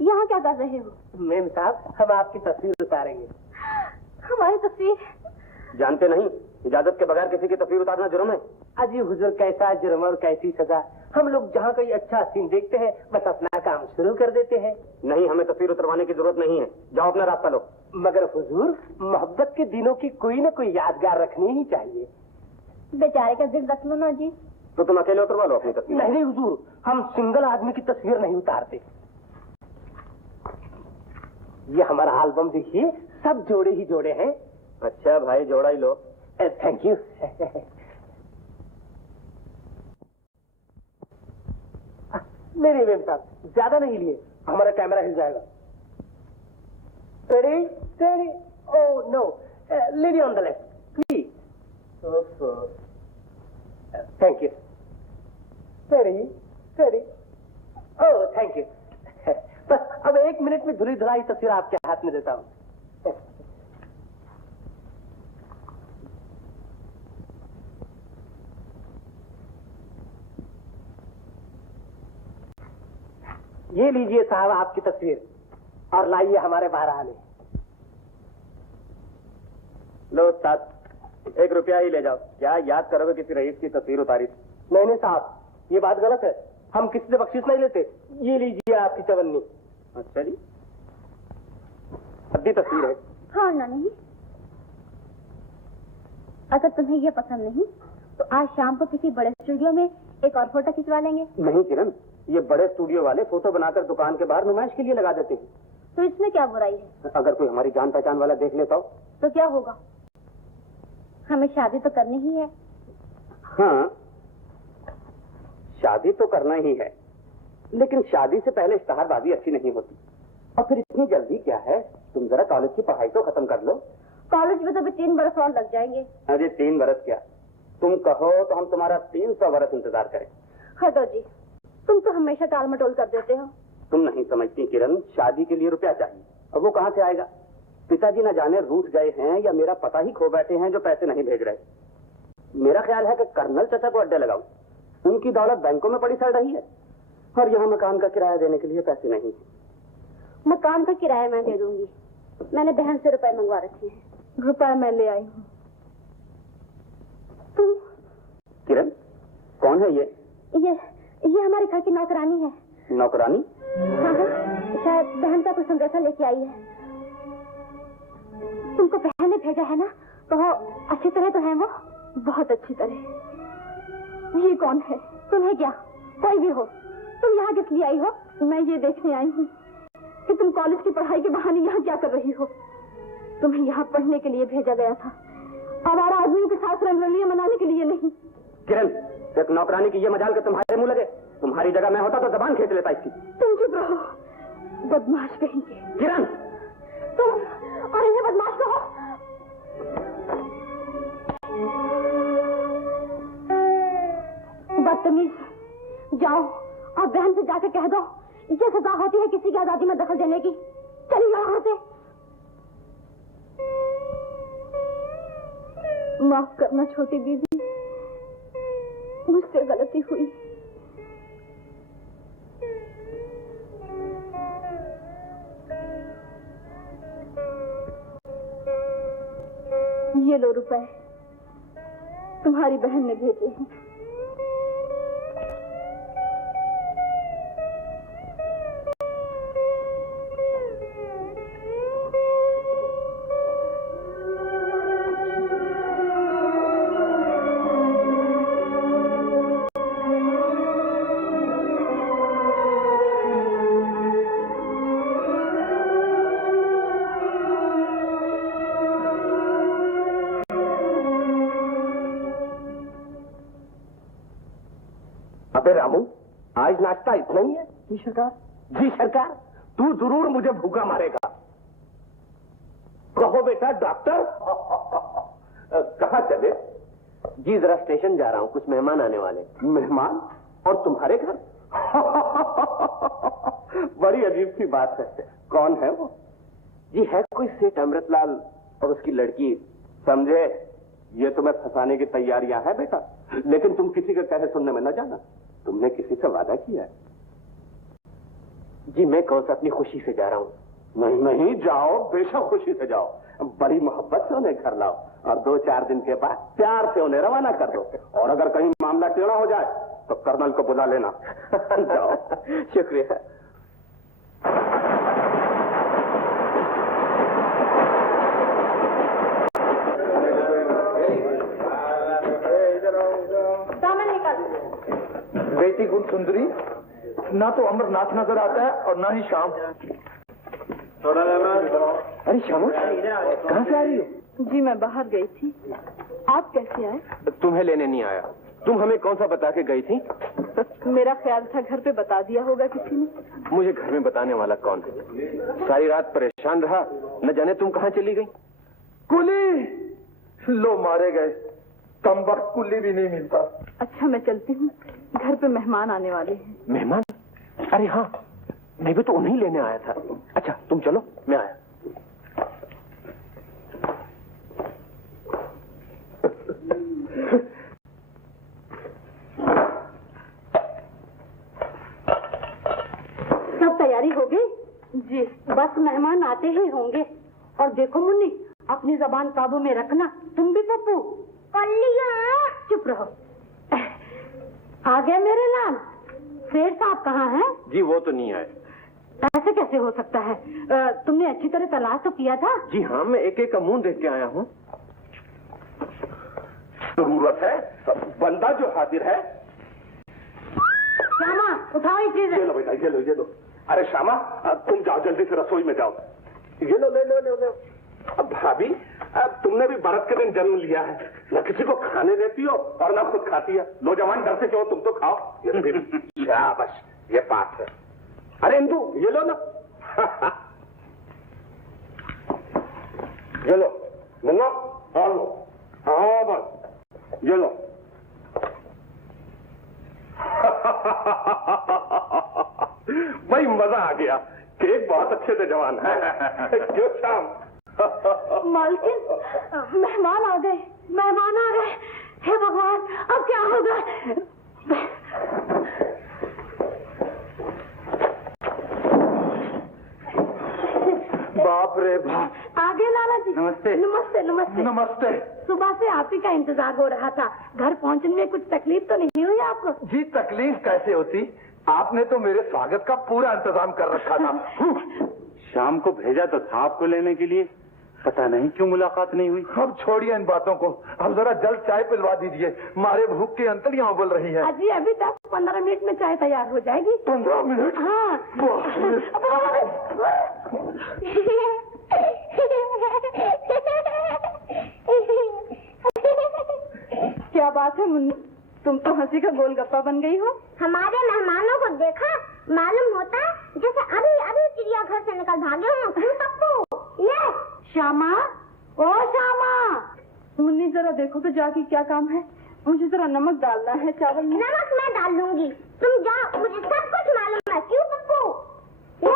यहाँ क्या कर रहे हो? मेम साहब, हम आपकी तस्वीर उतारेंगे। हमारी तस्वीर? जानते नहीं, इजाजत के बगैर किसी की तस्वीर उतारना जुर्म है। अजी हुजूर, कैसा जुर्म और कैसी सजा। हम लोग जहाँ कोई अच्छा सीन देखते हैं बस अपना काम शुरू कर देते हैं। नहीं, हमें तस्वीर उतरवाने की जरूरत नहीं है। जाओ अपना रास्ता लो। मगर हुजूर, मोहब्बत के दिनों की कोई न कोई यादगार रखनी ही चाहिए। बेचारे का दिल रख लो ना जी। तो तुम अकेले उतरवा लो अपनी तस्वीर। नहीं हुजूर, हम सिंगल आदमी की तस्वीर नहीं उतारते। ये हमारा एल्बम देखिए, सब जोड़े ही जोड़े हैं। अच्छा भाई, जोड़ा ही लो। Thank you. नहीं मेम साहब, ज्यादा नहीं लिए, हमारा कैमरा हिल जाएगा। Ready? Steady? Oh no, lady on the left, please. Thank you. Steady, steady. Oh, thank you. बस अब 1 मिनट में धुली धुलाई तस्वीर आपके हाथ में देता हूँ। ये लीजिए साहब आपकी तस्वीर और लाइए हमारे बाहर आने। लो साथ, 1 रुपया ही ले जाओ। क्या याद करोगे किसी रईस की तस्वीर उतारी? नहीं साहब, ये बात गलत है। हम किसी से बख्शिश नहीं लेते। ये लीजिए आपकी चवन्नी। अच्छा जी, अद्दी तस्वीर है। हाँ ना नहीं। अगर तुम्हें ये पसंद नहीं तो आज शाम को किसी बड़े स्टूडियो में एक और फोटो खिंचवा लेंगे। नहीं किरण, ये बड़े स्टूडियो वाले फोटो बनाकर दुकान के बाहर नुमाइश के लिए लगा देते हैं। तो इसमें क्या बुराई है? अगर कोई हमारी जान पहचान वाला देख लेता हो तो क्या होगा? हमें शादी तो करनी ही है। हाँ, शादी तो करना ही है, लेकिन शादी से पहले इश्तहारबाजी अच्छी नहीं होती। और फिर इतनी जल्दी क्या है? तुम जरा कॉलेज की पढ़ाई तो खत्म कर लो। कॉलेज में तो भी 3 बरस और लग जाएंगे। अरे 3 बरस क्या, तुम कहो तो हम तुम्हारा 300 बरस इंतजार करें। हटो जी, तुम तो हमेशा टाल मटोल कर देते हो। तुम नहीं समझती किरण, शादी के लिए रुपया चाहिए, और वो कहाँ से आएगा? पिताजी न जाने रूठ गए हैं या मेरा पता ही खो बैठे हैं जो पैसे नहीं भेज रहे। मेरा ख्याल है कि कर्नल चाचा को अड्डे लगाऊं। उनकी दौलत बैंकों में पड़ी सड़ रही है, और यहाँ मकान का किराया देने के लिए पैसे नहीं। मकान का किराया मैं दे दूंगी। मैंने बहन से रुपए मंगवा रखे हैं। रुपए मैं ले आई हूँ। तुम? किरण, कौन है ये हमारे घर की नौकरानी है। नौकरानी? हाँ, शायद बहन का कुछ संदेशा लेके आई है। तुमको बहन ने भेजा है ना? तो अच्छी तरह तो है वो? बहुत अच्छी तरह। ये कौन है? तुम्हें क्या, कोई भी हो, तुम यहाँ किस लिए आई हो? मैं ये देखने आई हूँ कि तुम कॉलेज की पढ़ाई के बहाने यहाँ क्या कर रही हो। तुम्हें यहाँ पढ़ने के लिए भेजा गया था, हमारा आदमियों के साथ रंगरलियां मनाने के लिए नहीं। किरण, एक नौकरानी की ये मजाल के तुम्हारे मुंह लगे। तुम्हारी जगह मैं होता तो जबान खींच लेता इसकी। तुम चुप रहो, बदमाश कहेंगे। किरण, तुम और इन्हें बदमाश कहो। बदतमीज, जाओ और बहन से जाकर कह दो ये सजा होती है किसी की आजादी में दखल देने की। चली जाओ यहाँ से। माफ करना छोटी दीदी, मुझसे गलती हुई। ये लो रुपए, तुम्हारी बहन ने भेजे हैं। अबे रामू, आज नाश्ता इतना ही है? जी सरकार। जी सरकार, तू जरूर मुझे भूखा मारेगा। कहो बेटा डॉक्टर। कहाँ चले? जी जरा स्टेशन जा रहा हूँ, कुछ मेहमान आने वाले। मेहमान? और तुम्हारे घर? बड़ी अजीब सी बात है। कौन है वो? जी है कोई सेठ अमृतलाल और उसकी लड़की। समझे, ये तुम्हें फंसाने की तैयारियां है बेटा, लेकिन तुम किसी के कहे सुनने में न जाना। तुमने किसी से वादा किया है? जी मैं कौन सा अपनी खुशी से जा रहा हूँ। नहीं नहीं, जाओ, बेशक खुशी से जाओ। बड़ी मोहब्बत से उन्हें घर लाओ और 2-4 दिन के बाद प्यार से उन्हें रवाना कर दो। और अगर कहीं मामला टेढ़ा हो जाए तो कर्नल को बुला लेना। जाओ। शुक्रिया। बेटी गुण सुंदरी, ना तो अमरनाथ नजर आता है और ना ही शाम। अरे श्यामा, कहाँ से आ रही हो? जी मैं बाहर गई थी। आप कैसे आए? तुम्हें लेने नहीं आया। तुम हमें कौन सा बता के गई थी? मेरा ख्याल था घर पे बता दिया होगा किसी ने। मुझे घर में बताने वाला कौन है? सारी रात परेशान रहा, न जाने तुम कहाँ चली गई। कुली लो मारे गए, कम वक्त कुली भी नहीं मिलता। अच्छा मैं चलती हूँ, घर पे मेहमान आने वाले हैं। मेहमान? अरे हाँ, मैं भी तो उन्हीं लेने आया था। अच्छा तुम चलो, मैं आया। सब तैयारी हो गई? जी बस मेहमान आते ही होंगे। और देखो मुन्नी, अपनी जबान काबू में रखना। तुम भी पप्पू। चुप रहो। आ गए मेरे लाल। शेर साहब कहाँ हैं? जी वो तो नहीं आए, ऐसे कैसे हो सकता है? तुमने अच्छी तरह तलाश तो किया था? जी हाँ, मैं एक एक का मुंह देख के आया हूँ। जरूरत है बंदा जो हाजिर है। श्यामा, उठाओ ये चीज। ये लो बेटा, ये लो। अरे श्यामा, तुम जाओ जल्दी से रसोई में जाओ। ये लो, ले। अब भाभी, तुमने भी बरत के दिन जन्म लिया है, न किसी को खाने देती हो और न खुद खाती है। लो जवान, डर से क्यों, तुम तो खाओ। शाबाश, ये बात है। अरे इंदु, ये लो ना। ये लो मुन्ना, और लो। हाँ बस, ये लो। भाई मजा आ गया। केक बहुत अच्छे से जवान है। क्यों शाम? मालकिन, मेहमान आ गए। हे भगवान, अब क्या होगा? बाप रे बाप। आगे लाला जी। नमस्ते। नमस्ते। सुबह से आप ही का इंतजार हो रहा था। घर पहुंचने में कुछ तकलीफ तो नहीं हुई आपको? जी तकलीफ कैसे होती, आपने तो मेरे स्वागत का पूरा इंतजाम कर रखा था। शाम को भेजा तो था आपको लेने के लिए, पता नहीं क्यों मुलाकात नहीं हुई। अब छोड़िए इन बातों को, अब जरा जल्द चाय पिलवा दीजिए, मारे भूख की अंतड़ियां उबल रही है। अजी अभी 10-15 मिनट में चाय तैयार हो जाएगी। 15 मिनट? हाँ। क्या बात है मुन्नी, तुम तो हंसी का गोलगप्पा बन गई हो। हमारे मेहमानों को देखा मालूम होता है जैसे अभी चिड़ियाघर से निकल भागे हो। क्यों पप्पू? ये श्यामा, ओ श्यामा, मुन्नी जरा देखो तो जाके क्या काम है। मुझे जरा नमक डालना है चावल में। नमक मैं डाल लूंगी, तुम जाओ, मुझे सब कुछ मालूम है। क्यों पप्पू? ये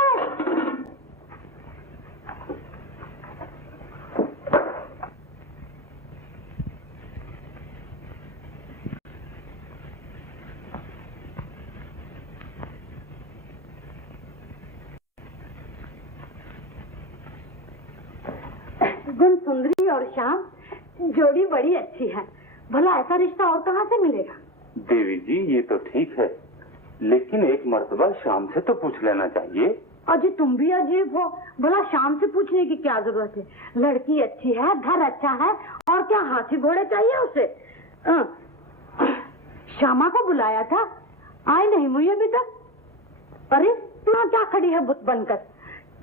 गुण सुंदरी और श्याम जोड़ी बड़ी अच्छी है। भला ऐसा रिश्ता और कहाँ से मिलेगा? देवी जी ये तो ठीक है, लेकिन एक मर्तबा शाम से तो पूछ लेना चाहिए। अजी तुम भी अजीब हो, भला शाम से पूछने की क्या जरूरत है? लड़की अच्छी है, घर अच्छा है, और क्या हाथी घोड़े चाहिए उसे? श्यामा को बुलाया था, आई नहीं हुई अभी तक। अरे तू क्या खड़ी है बुत बनकर?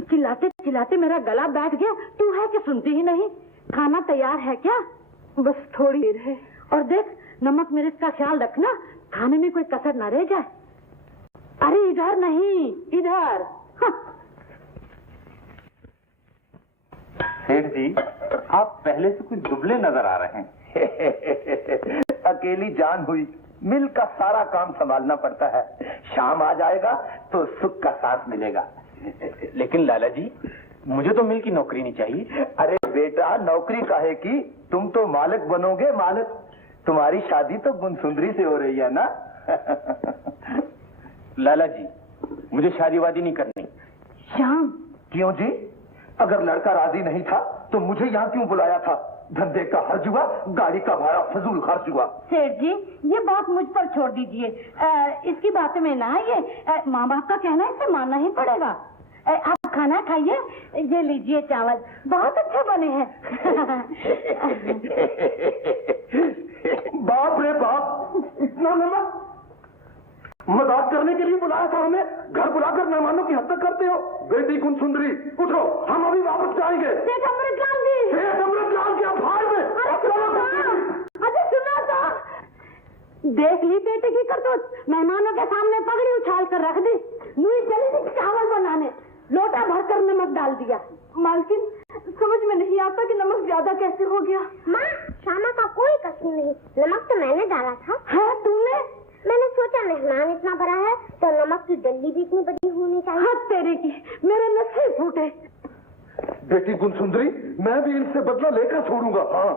चिल्लाते चिल्लाते मेरा गला बैठ गया। तू है कि सुनती ही नहीं? खाना तैयार है क्या? बस थोड़ी देर है। और देख, नमक मिर्च का ख्याल रखना, खाने में कोई कसर न रह जाए। अरे इधर नहीं, इधर। सेठ जी, आप पहले से कुछ दुबले नजर आ रहे हैं। अकेली जान हुई, मिल का सारा काम संभालना पड़ता है। शाम आ जाएगा तो सुख का सांस मिलेगा। लेकिन लाला जी, मुझे तो मिल की नौकरी नहीं चाहिए। अरे बेटा, नौकरी काहे की, तुम तो मालिक बनोगे मालिक। तुम्हारी शादी तो गुणसुंदरी से हो रही है ना। लाला जी, मुझे शादी वादी नहीं करनी। श्याम, क्यों जी? अगर लड़का राजी नहीं था तो मुझे यहाँ क्यों बुलाया था? धंधे का हर्ज हुआ, गाड़ी का भाड़ा फजूल खर्च हुआ। सेठ जी, ये बात मुझ पर छोड़ दीजिए। इसकी बातें में ना आइए। माँ बाप का कहना इसे मानना ही पड़ेगा। आप खाना खाइए, ये लीजिए चावल, बहुत अच्छे बने हैं। बाप रे बाप, इतना नमक! मजाक करने के लिए बुलाया था हमें, घर बुलाकर मेहमानों की हत्या करते हो। बेटी गुणसुंदरी, उठो, हम अभी वापस जाएंगे। सेठ अमृतलाल जी, सेठ अमृतलाल के भाई में। अरे सुनो तो, देख ली बेटे की करतूत, मेहमानों के सामने पगड़ी उछाल कर रख दी। यूं चली थी चावल बनाने, लोटा भरकर नमक डाल दिया। मालकिन, समझ में नहीं आता कि नमक ज्यादा कैसे हो गया। माँ, श्यामा का कोई कसूर नहीं, नमक तो मैंने डाला था। है तुमने? मैंने सोचा मेहमान इतना बड़ा है तो नमक की डल्ली भी इतनी बड़ी होनी चाहिए। हाथ तेरे की, मेरे नसें फूटे। बेटी गुणसुंदरी, मैं भी इनसे बदला लेकर छोड़ूंगा। हाँ,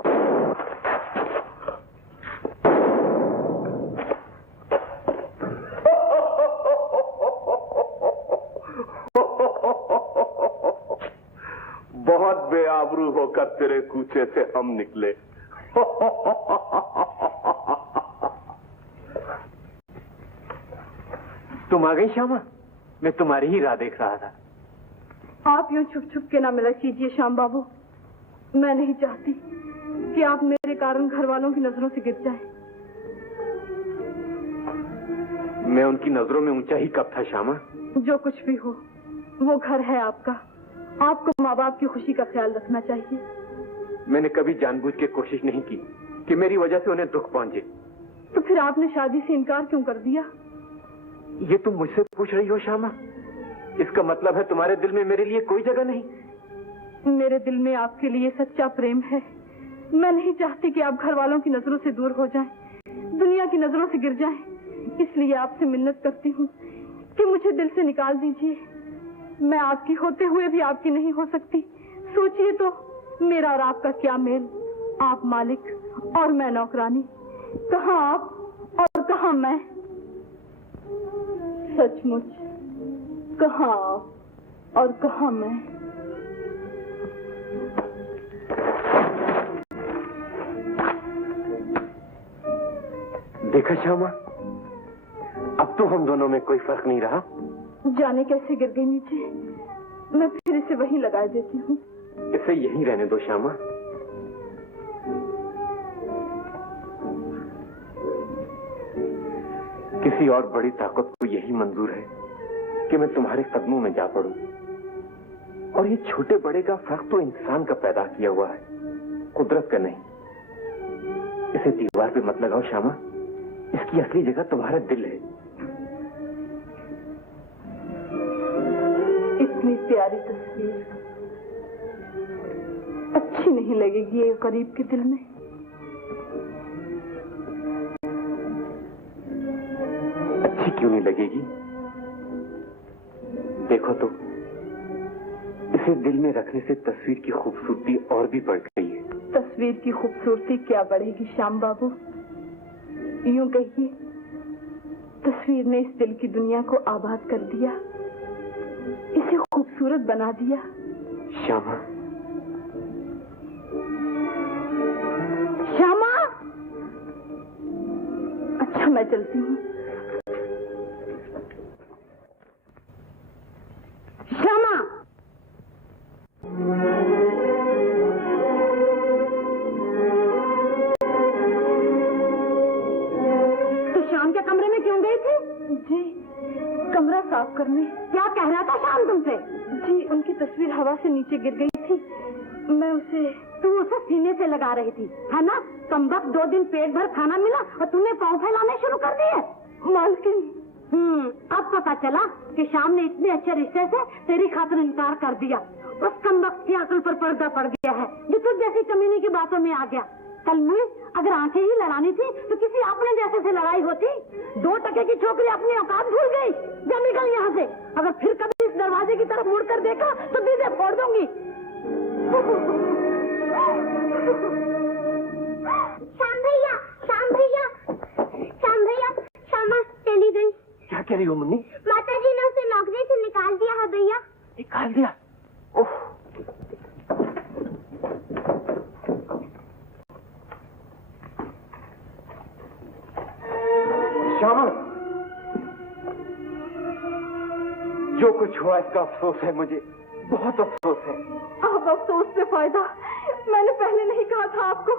बहुत बेआबरू होकर तेरे कूचे से हम निकले। तुम आ गई श्यामा? मैं तुम्हारी ही राह देख रहा था। आप यूं छुप छुप के ना मिला कीजिए श्याम बाबू। मैं नहीं चाहती कि आप मेरे कारण घर वालों की नजरों से गिर जाएं। मैं उनकी नजरों में ऊंचा ही कब था श्यामा? जो कुछ भी हो, वो घर है आपका। आपको माँ बाप की खुशी का ख्याल रखना चाहिए। मैंने कभी जानबूझ के कोशिश नहीं की कि मेरी वजह से उन्हें दुख पहुंचे। तो फिर आपने शादी से इनकार क्यों कर दिया? ये तुम मुझसे पूछ रही हो श्यामा? इसका मतलब है तुम्हारे दिल में मेरे लिए कोई जगह नहीं? मेरे दिल में आपके लिए सच्चा प्रेम है। मैं नहीं चाहती कि आप घर वालों की नजरों से दूर हो जाएं, दुनिया की नजरों से गिर जाएं। इसलिए आपसे मिन्नत करती हूँ कि मुझे दिल से निकाल दीजिए। मैं आपकी होते हुए भी आपकी नहीं हो सकती। सोचिए तो, मेरा और आपका क्या मेल। आप मालिक और मैं नौकरानी। कहाँ आप और कहाँ मैं। सचमुच कहाँ आप और कहाँ मैं। देखा श्यामा, अब तो हम दोनों में कोई फर्क नहीं रहा। जाने कैसे गिर गई नीचे। मैं फिर इसे वहीं लगा देती हूँ। इसे यहीं रहने दो श्यामा। किसी और बड़ी ताकत को यही मंजूर है कि मैं तुम्हारे कदमों में जा पड़ूं। और ये छोटे बड़े का फर्क तो इंसान का पैदा किया हुआ है, कुदरत का नहीं। इसे दीवार पे मत लगाओ श्यामा, इसकी असली जगह तुम्हारा दिल है। इतनी प्यारी तस्वीर अच्छी नहीं लगेगी ये करीब के दिल में। अच्छी क्यों नहीं लगेगी? देखो तो, इसे दिल में रखने से तस्वीर की खूबसूरती और भी बढ़ गई है। तस्वीर की खूबसूरती क्या बढ़ेगी श्याम बाबू? यूं कहिए, तस्वीर ने इस दिल की दुनिया को आबाद कर दिया, इसे खूबसूरत बना दिया। श्यामा, श्यामा! अच्छा, मैं चलती हूँ। श्यामा! तो श्याम के कमरे में क्यों गई थी? जी, कमरा साफ करने। क्या कह रहा था श्याम तुमसे? जी, उनकी तस्वीर हवा से नीचे गिर गई थी। मैं तू उसे सीने से लगा रही थी, है ना? कमबख्त 2 दिन पेट भर खाना मिला और तूने पाँव फैलाने शुरू कर दिए। मालकिन, अब पता चला कि श्याम ने इतने अच्छे रिश्ते से तेरी खातिर इनकार कर दिया। उस कमबख्त की अकल पर पर्दा पड़ गया है जो तुझ जैसी कमीनी की बातों में आ गया। कल मुझे अगर आंखें ही लड़ानी थी तो किसी अपने जैसे से लड़ाई होती। 2 टके की छोकरी अपनी औकात भूल गई। जब निकल यहाँ से, अगर फिर कभी इस दरवाजे की तरफ मुड़कर देखा तो दीदे फोड़ दूंगी। श्याम भैया, श्यामा चली गई। क्या कह रही हो मुन्नी? माता जी ने उसे नौकरी से निकाल दिया है भैया। निकाल दिया? ओह, श्यामा, जो कुछ हुआ इसका अफसोस है मुझे, बहुत अफसोस है। अब अफसोस से फायदा। मैंने पहले नहीं कहा था आपको,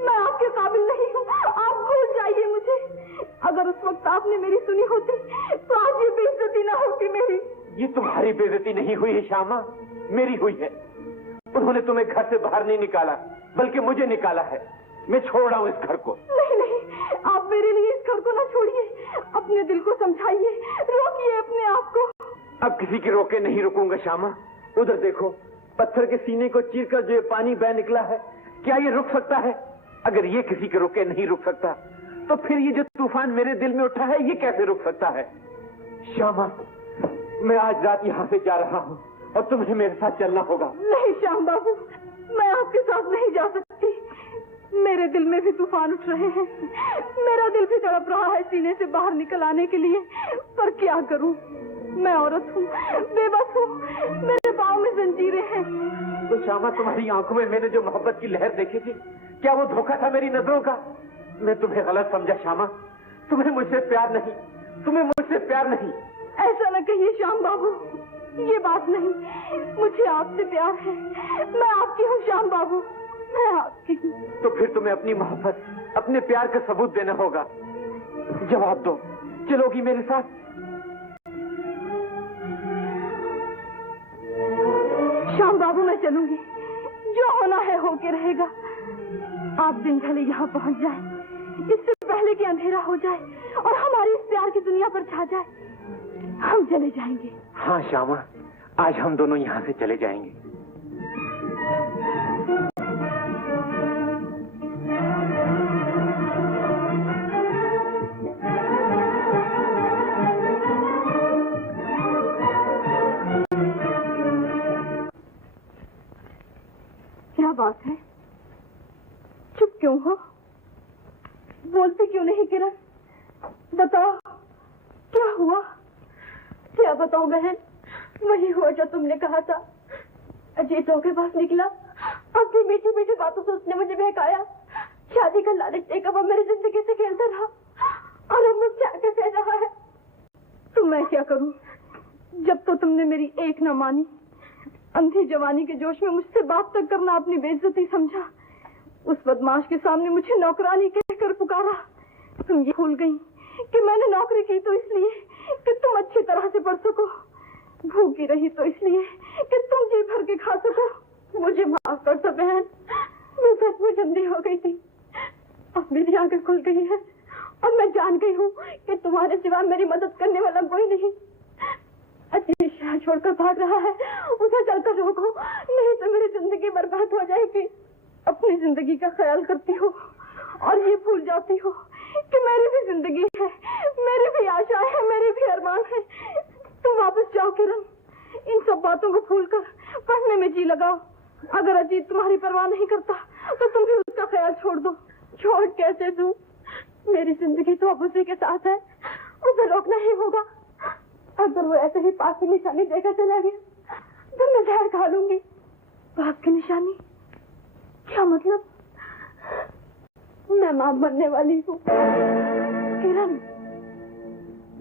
मैं आपके काबिल नहीं हूँ। आप भूल जाइए मुझे। अगर उस वक्त आपने मेरी सुनी होती तो आज ये बेइज्जती ना होती मेरी। ये तुम्हारी बेइज्जती नहीं हुई है श्यामा, मेरी हुई है। उन्होंने तुम्हें घर से बाहर नहीं निकाला, बल्कि मुझे निकाला है। मैं छोड़ रहा हूँ इस घर को। नहीं नहीं, आप मेरे लिए इस घर को ना छोड़िए। अपने दिल को समझाइए, रोकिए अपने आप को। अब किसी के रोके नहीं रुकूंगा श्यामा। उधर देखो, पत्थर के सीने को चीरकर जो पानी बह निकला है, क्या ये रुक सकता है? अगर ये किसी के रोके नहीं रुक सकता, तो फिर ये जो तूफान मेरे दिल में उठा है, ये कैसे रुक सकता है? श्यामा, मैं आज रात यहाँ से जा रहा हूँ और तुम्हें मेरे साथ चलना होगा। नहीं श्याम बाबू, मैं आपके साथ नहीं जा सकती। मेरे दिल में भी तूफान उठ रहे हैं। मेरा दिल भी तड़प रहा है सीने से बाहर निकल आने के लिए, पर क्या करूं? मैं औरत हूँ, बेबस हूँ, मेरे पाँव में जंजीरें हैं। तो श्यामा, तुम्हारी आंखों में मैंने जो मोहब्बत की लहर देखी थी, क्या वो धोखा था मेरी नजरों का? मैं तुम्हें गलत समझा श्यामा। तुम्हें मुझसे प्यार नहीं, तुम्हें मुझसे प्यार नहीं। ऐसा न कहिए श्याम बाबू, ये बात नहीं। मुझे आपसे प्यार है, मैं आपकी हूँ श्याम बाबू, मैं आपकी हूँ। तो फिर तुम्हें अपनी मोहब्बत, अपने प्यार का सबूत देना होगा। जवाब दो, चलोगी मेरे साथ? श्याम बाबू मैं चलूंगी, जो होना है होके रहेगा। आप दिन भले यहाँ पहुँच जाए, इससे पहले कि अंधेरा हो जाए और हमारी इस प्यार की दुनिया पर छा जाए, हम चले जाएंगे। हाँ श्यामा, आज हम दोनों यहाँ से चले जाएंगे। क्या बात है, चुप क्यों हो? बोलते क्यों नहीं किरण? बताओ क्या हुआ? क्या बताऊं बहन? वही हुआ जो तुमने कहा था। अजीतों के पास निकला, अपनी मीठी मीठी बातों से उसने मुझे बहकाया, शादी का लालच देकर वो मेरी जिंदगी से खेलता रहा और अब मुझसे आके कह रहा है। तो मैं क्या करूं? जब तो तुमने मेरी एक न मानी, अंधी जवानी के जोश में मुझसे बात तक करना अपनी बेइज्जती समझा, उस बदमाश के सामने मुझे नौकरानी कहकर पुकारा। तुम ये भूल गई कि मैंने नौकरी की तो इसलिए कि तुम अच्छी तरह से पढ़ सको, भूखी रही तो इसलिए कि तुम जी भर के खा सको। मुझे माफ कर दो बहन, मैं सचमुच अंधी हो गई थी। अब मेरी आंखें खुल गई है और मैं जान गई हूँ कि तुम्हारे सिवा मेरी मदद करने वाला कोई नहीं। अच्छी शहर छोड़कर भाग रहा है, उसे चलकर रोको, नहीं तो मेरी जिंदगी बर्बाद हो जाएगी। अपनी जिंदगी का ख्याल करती हो और ये भूल जाती हो कि मेरी भी जिंदगी है, मेरी भी आशाएं हैं, मेरे भी अरमान है। तुम वापस जाओ किरण, इन सब बातों को भूलकर पढ़ने में जी लगाओ। अगर अजीत तुम्हारी परवाह नहीं करता तो तुम भी उसका ख्याल छोड़ दो। छोड़ कैसे दूं? मेरी जिंदगी तो अब उसी के साथ है, उसे रोकना ही होगा। अगर वो ऐसे ही पास की निशानी देकर चला गया तो मैं जहर खा लूंगी। पास की निशानी? क्या मतलब? मैं मां बनने वाली हूँ। किरण,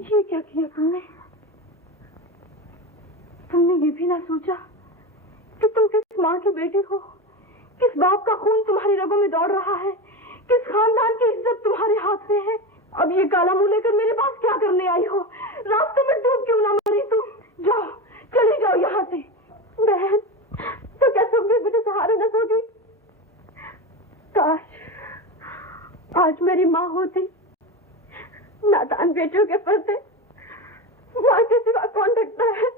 ये क्या किया तुमने? तुमने ये भी ना सोचा कि तुम किस माँ की बेटी हो, किस बाप का खून तुम्हारी रगों में दौड़ रहा है, किस खानदान की इज्जत तुम्हारे हाथ में है। अब ये काला मुंह लेकर मेरे पास क्या करने आई हो? रास्ते में डूब क्यों ना मरी तुम? जाओ, चली जाओ यहाँ से। बहन, तो क्या तुम भी मुझे सहारे न दोगी? काश आज मेरी माँ होती। नादान बेटियों के पर्दे माँ के सिवा कौन ढकता है?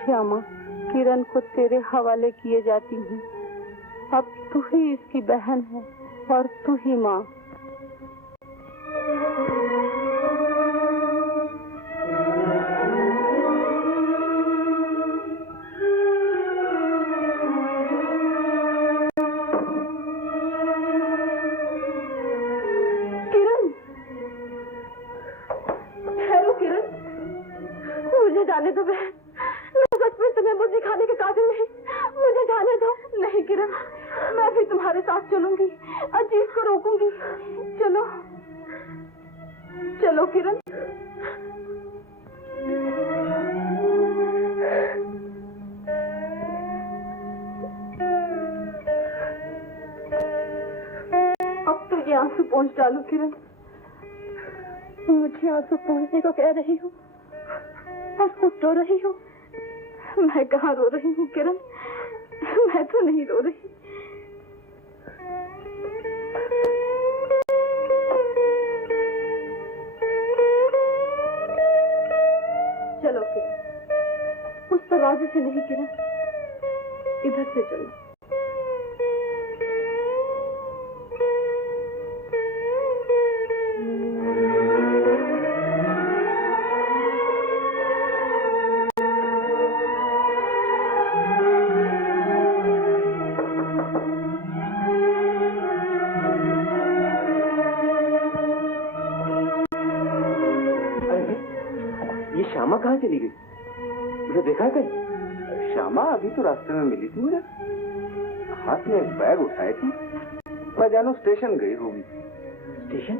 श्यामा, किरण को तेरे हवाले किए जाती हूँ। अब तू ही इसकी बहन है और तू ही माँ। किरण, ठहरो किरण, मुझे जाने दो बहन। मैं सच में तुम्हें बुद्धि खाने के काबिल नहीं, मुझे जाने दो। नहीं किरण, मैं भी तुम्हारे साथ चलूंगी, अजीत को रोकूंगी। चलो चलो किरण। अब तो ये आंसू पोंछ डालो किरण। मुझे आंसू पोंछने को कह रही हो और खुद रो रही हो। मैं कहाँ रो रही हूँ किरण, मैं तो नहीं रो रही। चलो किरण, उस दरवाजे से नहीं किरण, इधर से चलो। कहाँ चली गई? मुझे देखा है कहीं? श्यामा अभी तो रास्ते में मिली थी मुझे, हाथ में एक बैग उठाए थी। मैं जानू स्टेशन गई होगी। स्टेशन?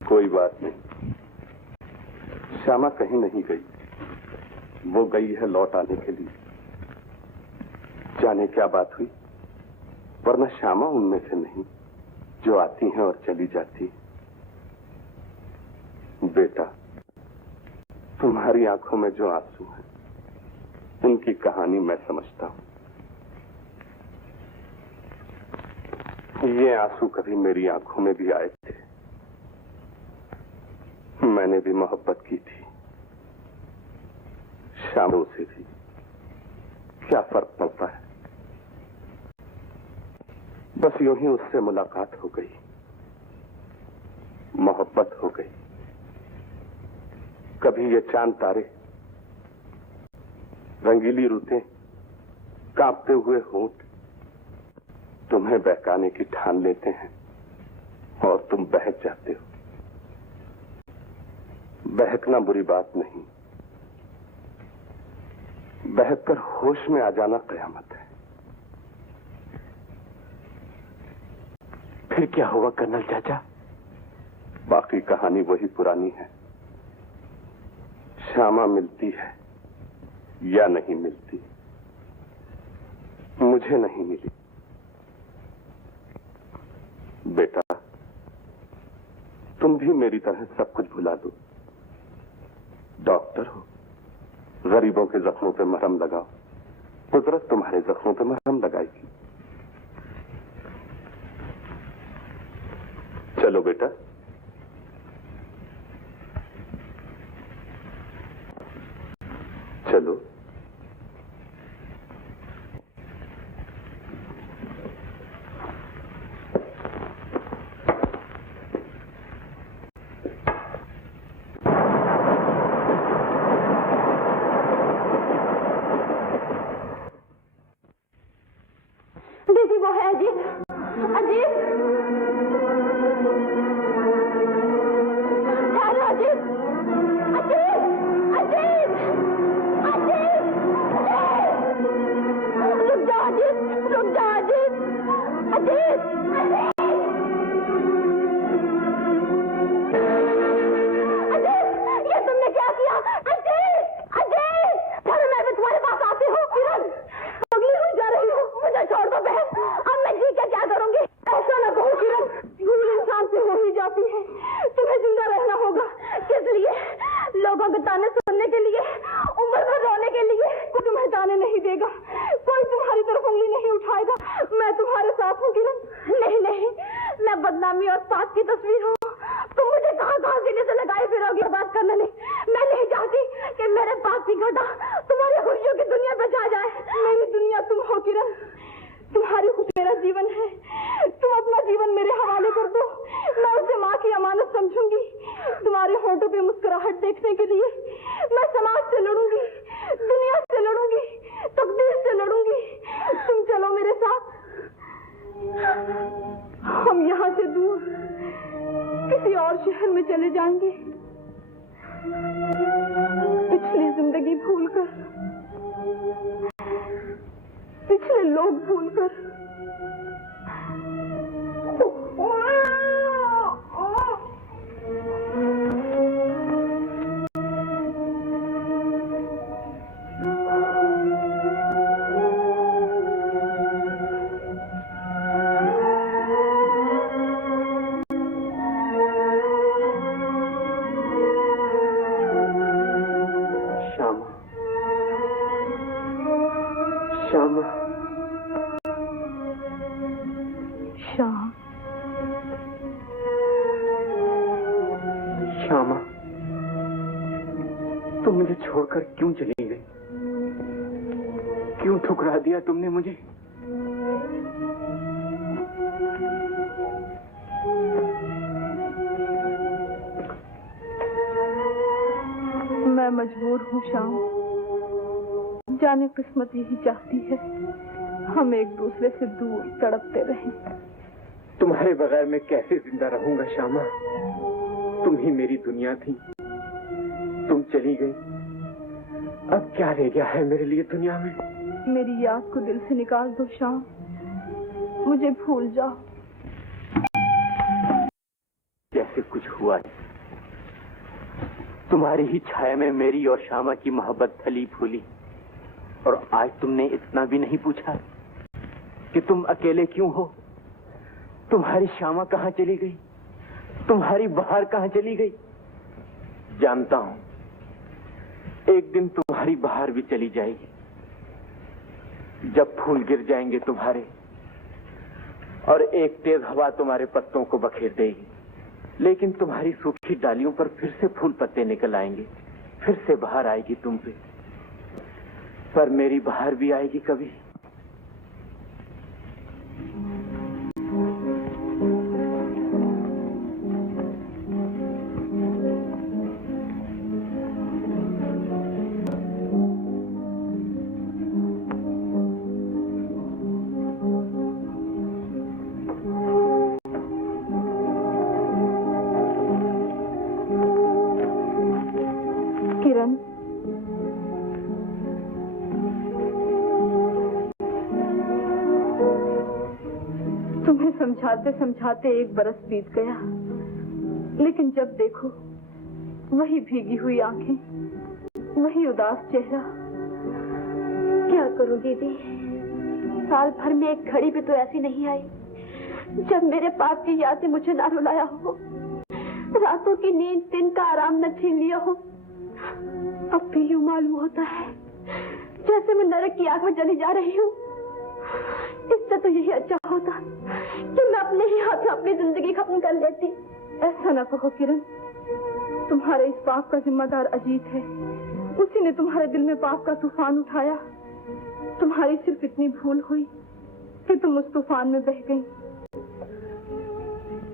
कोई बात नहीं, श्यामा कहीं नहीं गई। वो गई है लौट आने के लिए। जाने क्या बात हुई, वरना श्यामा उनमें से नहीं जो आती हैं और चली जाती। बेटा, तुम्हारी आंखों में जो आंसू हैं, उनकी कहानी मैं समझता हूं। ये आंसू कभी मेरी आंखों में भी आए थे। मैंने भी मोहब्बत की थी, श्यामा से भी। क्या फर्क पड़ता है, बस यूं ही उससे मुलाकात हो गई, मोहब्बत हो गई। कभी ये चांद तारे, रंगीली रुतें, कांपते हुए होंठ तुम्हें बहकाने की ठान लेते हैं और तुम बहक जाते हो। बहकना बुरी बात नहीं, बहककर होश में आ जाना कयामत है। फिर क्या हुआ कर्नल चाचा? बाकी कहानी वही पुरानी है। श्यामा मिलती है या नहीं मिलती, मुझे नहीं मिली। बेटा, तुम भी मेरी तरह सब कुछ भुला दो। डॉक्टर हो, गरीबों के जख्मों पे मरहम लगाओ, कुदरत तुम्हारे जख्मों पे मरहम लगाएगी। चलो बेटा, चलो। दीदी, वो है अजीत। अजीत, चलो अजीत, अजीत, अजीत, अजीत, रुक जाओ अजीत, रुक जाओ अजीत, अजीत, अजीत, ये तुमने क्या किया? अजीत, अजीत, चलो मैं भी तुम्हारे पास आती हूँ। किरण, पगली हुई जा रही हूँ, मुझे छोड़ दो बहन। अब मैं जी के क्या करूंगी? ऐसा ना कहो किरण, भूल इंसान से हो ही जाती है। तुम्हें जिंदा रहना होगा। किस लिए? लोगों के ताने सुनने के लिए, उम्र भर रोने के लिए? कोई तुम्हें ताने नहीं देगा, कोई तुम्हारी तरफ उंगली नहीं उठाएगा। मैं तुम्हारे साथ हूँ किरण। नहीं नहीं, मैं बदनामी और पाप की तस्वीर हूँ। तुम मुझे कहाँ कहाँ सीने से लगाए फिरोगी। बात करने नहीं, मैं नहीं चाहती कि मेरे पास की घटा तुम्हारी खुशियों की दुनिया पे छा जाए। मेरी दुनिया तुम हो किरण, तुम्हारी खुद मेरा जीवन है। तुम अपना जीवन मेरे हवाले कर दो, मैं उसे माँ की अमानत समझूंगी। तुम्हारे होठों पे मुस्कुराहट देखने के लिए मैं समाज से लड़ूंगी, दुनिया से लड़ूंगी, तकदीर से लड़ूंगी। तुम चलो मेरे साथ, हम यहाँ से दूर किसी और शहर में चले जाएंगे। पिछली जिंदगी भूलकर, पिछले लोग भूलकर श्यामा, तुम मुझे छोड़कर क्यों चली गई? क्यों ठुकरा दिया तुमने मुझे? मैं मजबूर हूँ श्याम, जाने किस्मत यही चाहती है हम एक दूसरे से दूर तड़पते रहें। तुम्हारे बगैर मैं कैसे जिंदा रहूंगा श्यामा? तुम ही मेरी दुनिया थी, तुम चली गई। अब क्या रह गया है मेरे लिए दुनिया में? मेरी याद को दिल से निकाल दो श्याम, मुझे भूल जाओ। जैसे कुछ हुआ नहीं। तुम्हारी ही छाया में मेरी और श्यामा की मोहब्बत फली फूली, और आज तुमने इतना भी नहीं पूछा कि तुम अकेले क्यों हो। तुम्हारी श्यामा कहाँ चली गई? तुम्हारी बहार कहाँ चली गई? जानता हूं एक दिन तुम्हारी बहार भी चली जाएगी, जब फूल गिर जाएंगे तुम्हारे और एक तेज हवा तुम्हारे पत्तों को बखेर देगी। लेकिन तुम्हारी सूखी डालियों पर फिर से फूल पत्ते निकल आएंगे, फिर से बहार आएगी तुम पे। पर मेरी बहार भी आएगी कभी। किरण, तुम्हें समझाते समझाते एक बरस बीत गया, लेकिन जब देखो वही भीगी हुई आंखें, वही उदास चेहरा। क्या करूं दीदी, साल भर में एक घड़ी भी तो ऐसी नहीं आई जब मेरे पाप की याद से मुझे ना रुलाया हो, रातों की नींद, दिन का आराम न छीन लिया हो। अब भी यूं मालूम होता है जैसे मैं नरक की आग में जली जा रही हूँ। इससे तो यही अच्छा होता कि मैं अपने ही हाथ में अपनी जिंदगी खत्म कर लेती। ऐसा न कहो किरण, तुम्हारे इस पाप का जिम्मेदार अजीत है। उसी ने तुम्हारे दिल में पाप का तूफान उठाया। तुम्हारी सिर्फ इतनी भूल हुई कि तुम उस तूफान में बह गई।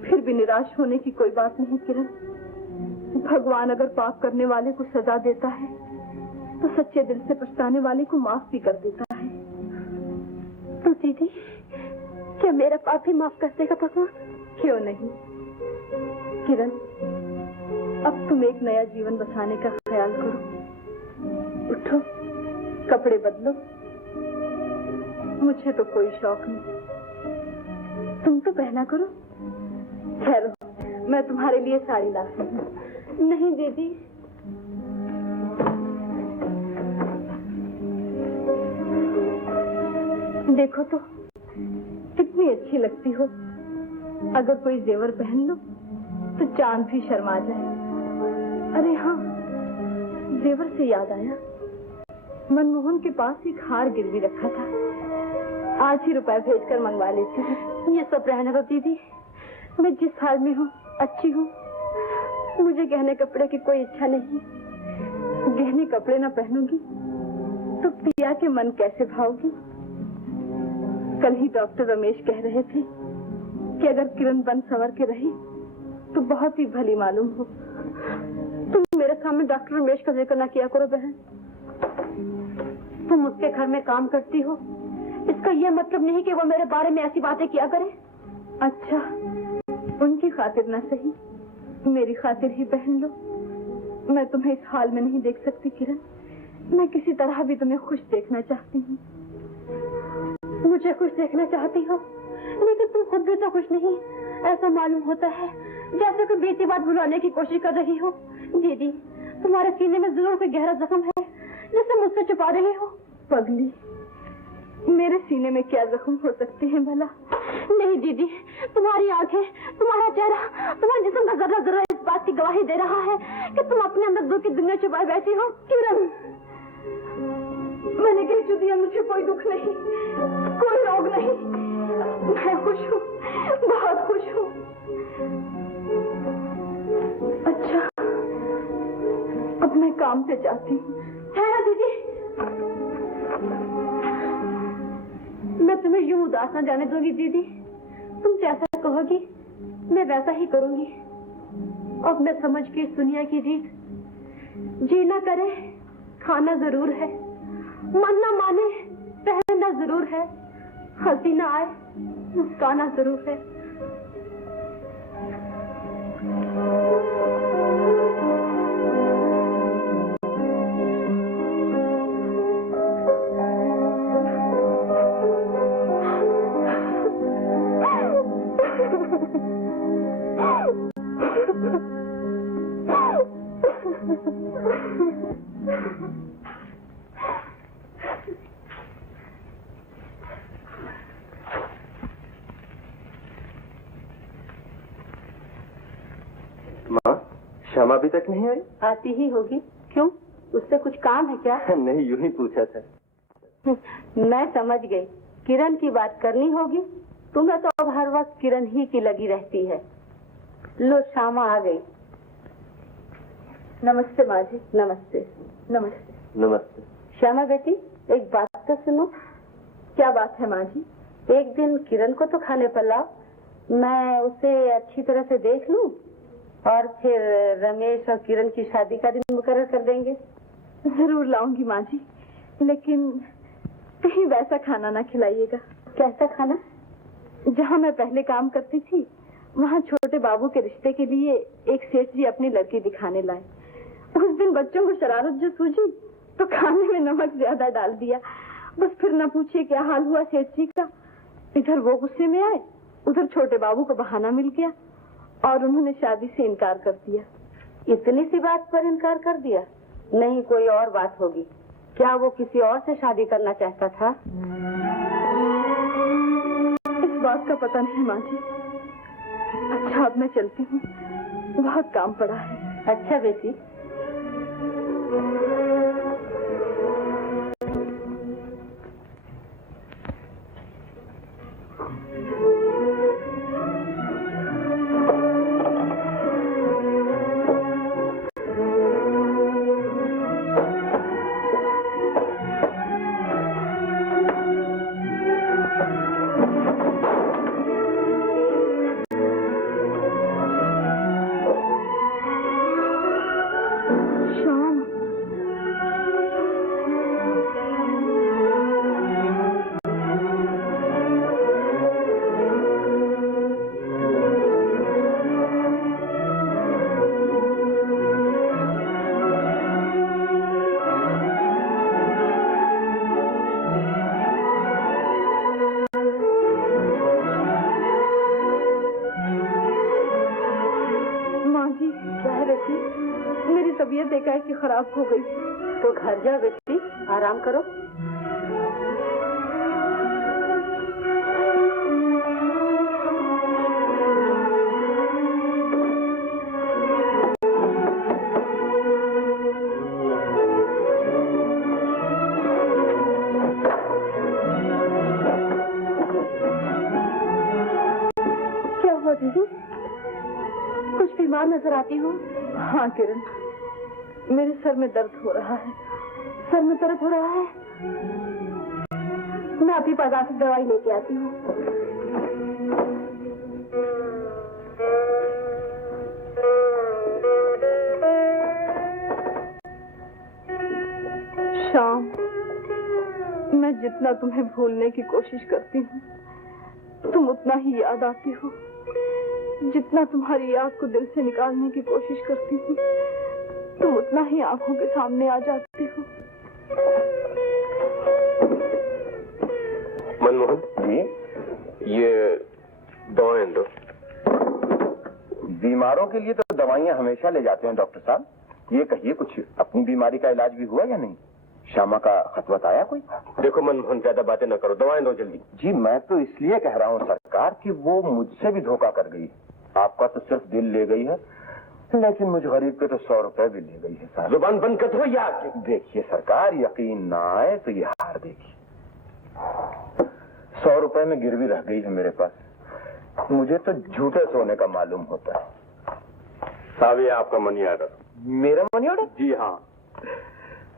फिर भी निराश होने की कोई बात नहीं किरण। भगवान अगर पाप करने वाले को सजा देता है तो सच्चे दिल से पछताने वाले को माफ भी कर देता है। तो दीदी, क्या मेरा पाप भी माफ कर देगा भगवान? क्यों नहीं किरण, अब तुम एक नया जीवन बसाने का ख्याल करो। उठो, कपड़े बदलो। मुझे तो कोई शौक नहीं, तुम तो पहना करो। ठहरो, मैं तुम्हारे लिए साड़ी लाती हूँ। नहीं दीदी, देखो तो कितनी अच्छी लगती हो। अगर कोई जेवर पहन लो तो चांद भी शर्मा जाए। अरे हाँ, जेवर से याद आया, मनमोहन के पास एक हार गिरवी रखा था, आज ही रुपए भेजकर मंगवा लेती हूँ। ये सब रहने दो दीदी, मैं जिस हाल में हूँ अच्छी हूँ। मुझे गहने कपड़े की कोई इच्छा नहीं। गहने कपड़े न पहनूंगी तो पिया के मन कैसे भाओगी? कल ही डॉक्टर रमेश कह रहे थे कि अगर किरण बन सवर के रही तो बहुत ही भली मालूम हो। तुम मेरे सामने डॉक्टर रमेश का जिक्र न किया करो बहन। तुम उसके घर में काम करती हो, इसका यह मतलब नहीं कि वो मेरे बारे में ऐसी बातें किया करे। अच्छा, उनकी खातिर न सही, मेरी खातिर ही पहन लो। मैं तुम्हें इस हाल में नहीं देख सकती किरण। मैं किसी तरह भी तुम्हें खुश देखना चाहती हूँ। मुझे खुश देखना चाहती हो, लेकिन तुम खुद भी तो खुश नहीं। ऐसा मालूम होता है जैसे कोई बीती बात भुलाने की कोशिश कर रही हो। दीदी, तुम्हारे सीने में जरूर कोई गहरा जख्म है जिसे मुझसे छुपा रही हो। पगली, मेरे सीने में क्या जख्म हो सकते हैं भला? नहीं दीदी, तुम्हारी आंखें, तुम्हारा चेहरा, तुम्हारे जिस्म का जर्रा जर्रा इस बात की गवाही दे रहा है कि तुम अपने अंदर दुख की दुनिया छुपाए बैठी हो। किरण, मैंने कह दिया, मुझे कोई दुख नहीं, कोई रोग नहीं। मैं खुश हूँ, बहुत खुश हूँ। अच्छा, मैं काम से जाती हूँ। ठहरो दीदी, मैं तुम्हें यूं उदास न जाने दूंगी दीदी। तुम जैसा कहोगी मैं वैसा ही करूंगी। अब मैं समझ के इस दुनिया की रीत, जीना करे खाना जरूर है, मन न माने पहनना जरूर है, हंसी न आए मुस्काना जरूर है। माँ, श्यामा अभी तक नहीं आई? आती ही होगी। क्यों, उससे कुछ काम है क्या? नहीं, यूं ही पूछा था। मैं समझ गई, किरण की बात करनी होगी। तुम्हें तो अब हर वक्त किरण ही की लगी रहती है। लो, श्यामा आ गई। नमस्ते माँ जी। नमस्ते। नमस्ते। नमस्ते। श्यामा बेटी, एक बात तो सुनो। क्या बात है माँ जी? एक दिन किरण को तो खाने पर लाओ, मैं उसे अच्छी तरह से देख लूं और फिर रमेश और किरण की शादी का दिन मुकर्रर कर देंगे। जरूर लाऊंगी माँ जी, लेकिन कहीं वैसा खाना ना खिलाइएगा। कैसा खाना? जहाँ मैं पहले काम करती थी, वहाँ छोटे बाबू के रिश्ते के लिए एक सेठ जी अपनी लड़की दिखाने लाए। उस दिन बच्चों को शरारत जो सूझी तो खाने में नमक ज्यादा डाल दिया। बस फिर न पूछिए क्या हाल हुआ सेठ जी का। इधर वो गुस्से में आए, उधर छोटे बाबू को बहाना मिल गया और उन्होंने शादी से इनकार कर दिया। इतनी सी बात पर इनकार कर दिया? नहीं, कोई और बात होगी। क्या वो किसी और से शादी करना चाहता था? इस बात का पता नहीं माँ जी। अच्छा, अब मैं चलती हूँ, बहुत काम पड़ा है। अच्छा बेटी। तबीयत एकाएक खराब हो गई। तो घर जा बेटी, आराम करो। क्या हुआ दीदी? कुछ बीमार नजर आती हो? हाँ किरण, मेरे सर में दर्द हो रहा है। सर में दर्द हो रहा है? मैं अभी बाजार से दवाई लेके आती हूँ। शाम, मैं जितना तुम्हें भूलने की कोशिश करती हूँ, तुम उतना ही याद आती हो। जितना तुम्हारी याद को दिल से निकालने की कोशिश करती हूँ, तुम उतना ही आंखों के सामने आ जाती हो। मनमोहन जी, ये दवाएं दो। बीमारों के लिए तो दवाइयाँ हमेशा ले जाते हैं डॉक्टर साहब। ये कहिए, कुछ अपनी बीमारी का इलाज भी हुआ या नहीं? श्यामा का खतवत आया कोई? देखो मनमोहन, ज्यादा बातें न करो, दवाएं दो जल्दी। जी मैं तो इसलिए कह रहा हूँ सरकार कि वो मुझसे भी धोखा कर गई। आपका तो सिर्फ दिल ले गई है, लेकिन मुझ गरीब के तो 100 रुपए भी ले गई है साहब। जुबान बंद कर दो या देखिए सरकार, यकीन ना आए तो ये हार देगी। 100 रुपए में गिरवी रह गई है मेरे पास। मुझे तो झूठे सोने का मालूम होता है। साहब, ये आपका मनी ऑर्डर। मेरा मनी ऑर्डर? जी हाँ,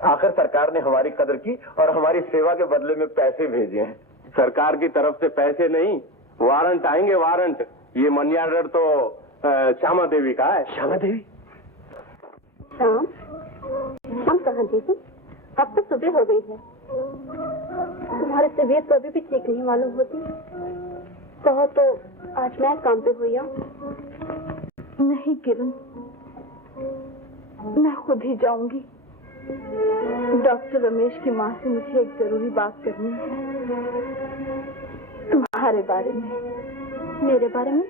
आखिर सरकार ने हमारी कदर की और हमारी सेवा के बदले में पैसे भेजे हैं। सरकार की तरफ से पैसे नहीं, वारंट आएंगे, वारंट। ये मनी ऑर्डर तो श्यामा देवी का है। श्यामा देवी? शाम, हम कहाँ जीतू? अब तो सुबह हो गई है। तुम्हारी तबीयत तो अभी भी ठीक नहीं मालूम होती। कहो तो आज मैं काम पे हुई हूँ। नहीं किरण, मैं खुद ही जाऊंगी। डॉक्टर रमेश की माँ से मुझे एक जरूरी बात करनी है। तुम्हारे बारे में। मेरे बारे में?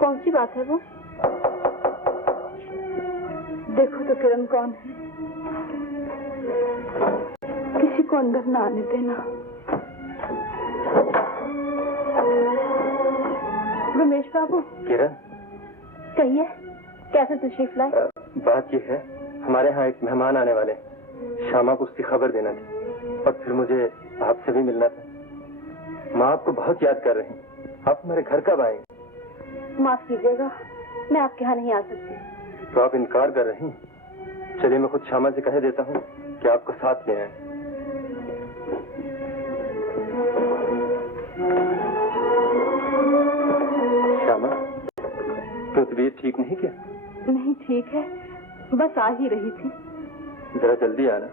कौन सी बात है वो? देखो तो किरण कौन है। किसी को अंदर ना आने देना। रमेश बाबू। किरण, कहिए, कैसे तशरीफ लाए? बात ये है, हमारे यहाँ एक मेहमान आने वाले, श्यामा को उसकी खबर देना थी और फिर मुझे आपसे भी मिलना था। माँ आपको बहुत याद कर रही हैं। आप हमारे घर कब आएंगे? माफ कीजिएगा, मैं आपके यहाँ नहीं आ सकती। तो आप इनकार कर रही हैं? चलिए मैं खुद श्यामा से कह देता हूँ कि आपको साथ ले आए। श्यामा, तो तबीयत ठीक नहीं क्या? नहीं ठीक है, बस आ ही रही थी। जरा जल्दी आना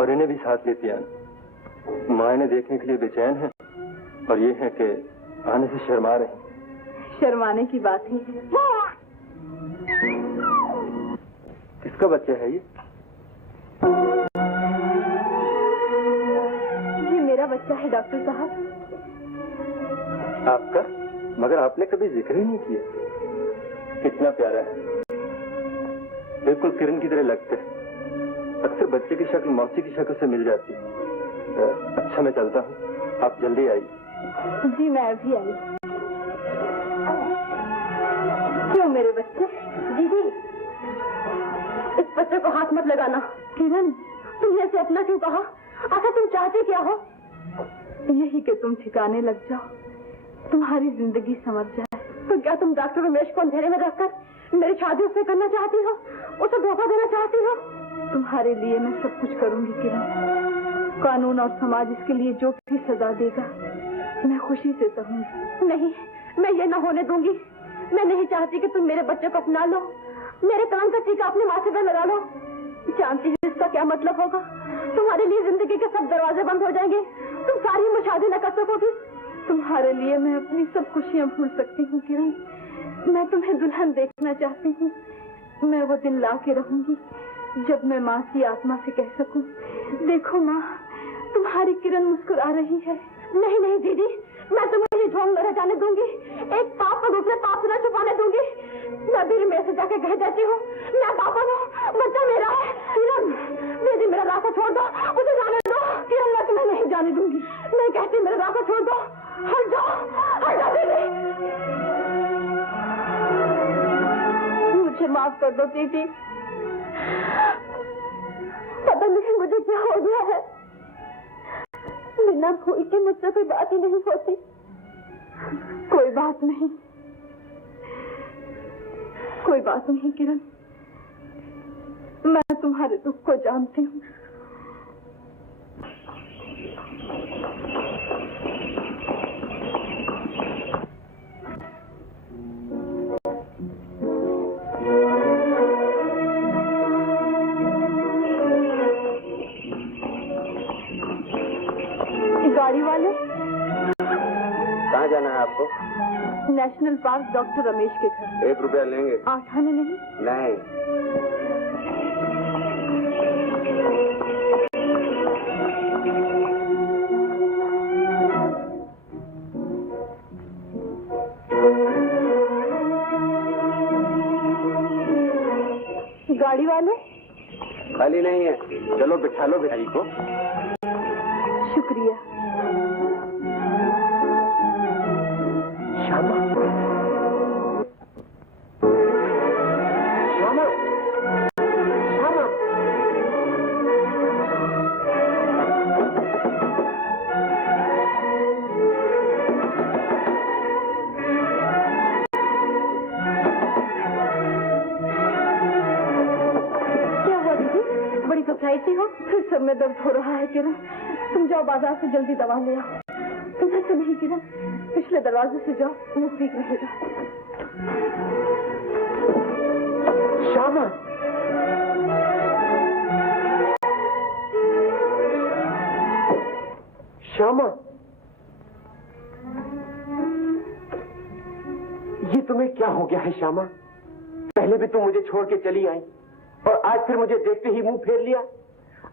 और इन्हें भी साथ लेती आना। माँ इन्हें देखने के लिए बेचैन है और ये है कि आने से शर्मा रहे। शर्माने की बात ही है। किसका बच्चा है ये? मेरा बच्चा है डॉक्टर साहब। आपका? मगर आपने कभी जिक्र ही नहीं किया। कितना प्यारा है, बिल्कुल किरण की तरह लगते हैं। अक्सर बच्चे की शक्ल मौसी की शक्ल से मिल जाती है। अच्छा मैं चलता हूँ, आप जल्दी आइए। जी मैं अभी आई। क्यों मेरे बच्चे? दीदी, इस बच्चे को हाथ मत लगाना। किरण, तुमने इसे अपना क्यों कहा? आखिर तुम चाहते क्या हो? यही कि तुम ठिकाने लग जाओ, तुम्हारी जिंदगी समझ जाए। तो क्या तुम डॉक्टर रमेश को अंधेरे में रखकर मेरी शादी उससे करना चाहती हो? उसे धोखा देना चाहती हो? तुम्हारे लिए मैं सब कुछ करूंगी किरण। कानून और समाज इसके लिए जो भी सजा देगा मैं खुशी से सहूंगी। नहीं, मैं ये न होने दूंगी। मैं नहीं चाहती कि तुम मेरे बच्चे को अपना लो, मेरे कलम का टीका अपने माथे पर लगा लो। जानती हो इसका क्या मतलब होगा? तुम्हारे लिए जिंदगी के सब दरवाजे बंद हो जाएंगे। तुम सारी उम्र शादी न कर सकोगी। तुम्हारे लिए मैं अपनी सब खुशियां भूल सकती हूँ किरण। मैं तुम्हें दुल्हन देखना चाहती हूँ। मैं वो दिन ला के रहूंगी जब मैं माँ की आत्मा से कह सकूं, देखो माँ, तुम्हारी किरण मुस्कुरा रही है। नहीं नहीं दीदी, मैं तुम्हें ये ढोंग न जाने दूंगी। एक पाप को दूसरे पाप से न छुपाने दूंगी। मैं भी मेरे से जाके कह देती हूँ, मैं पापा हूँ, बच्चा मेरा है। किरण, दीदी मेरा रास्ता छोड़ दो, उसे जाने दो। किरण, मैं तुम्हें नहीं जाने दूंगी। मैं कहती मेरा रास्ता छोड़ दो। हट जाओ, हट जाओ दीदी। मुझे माफ कर दो दीदी। पता नहीं मुझे क्या हो गया है। बिना भूल के मुझसे कोई बात ही नहीं होती। कोई बात नहीं, कोई बात नहीं किरण, मैं तुम्हारे दुख को जानती हूँ। गाड़ी वाले, कहाँ जाना है आपको? नेशनल पार्क डॉक्टर रमेश के घर। 1 रुपया लेंगे? 8 आने नहीं। नहीं। गाड़ी वाले, खाली नहीं है, चलो बिठा लो बिहारी को। शुक्रिया। श्यामा, श्यामा, श्यामा। क्या हुआ दीदी? कैसी हो? फिर सर में दर्द हो रहा है किरण। तुम जाओ बाजार से जल्दी दवा ले आओ। तुम्हें तो नहीं किरण, पिछले दरवाजे से जाओ, नजदीक रहेगा। श्यामा, श्यामा, ये तुम्हें क्या हो गया है श्यामा? पहले भी तुम मुझे छोड़ के चली आई और आज फिर मुझे देखते ही मुंह फेर लिया।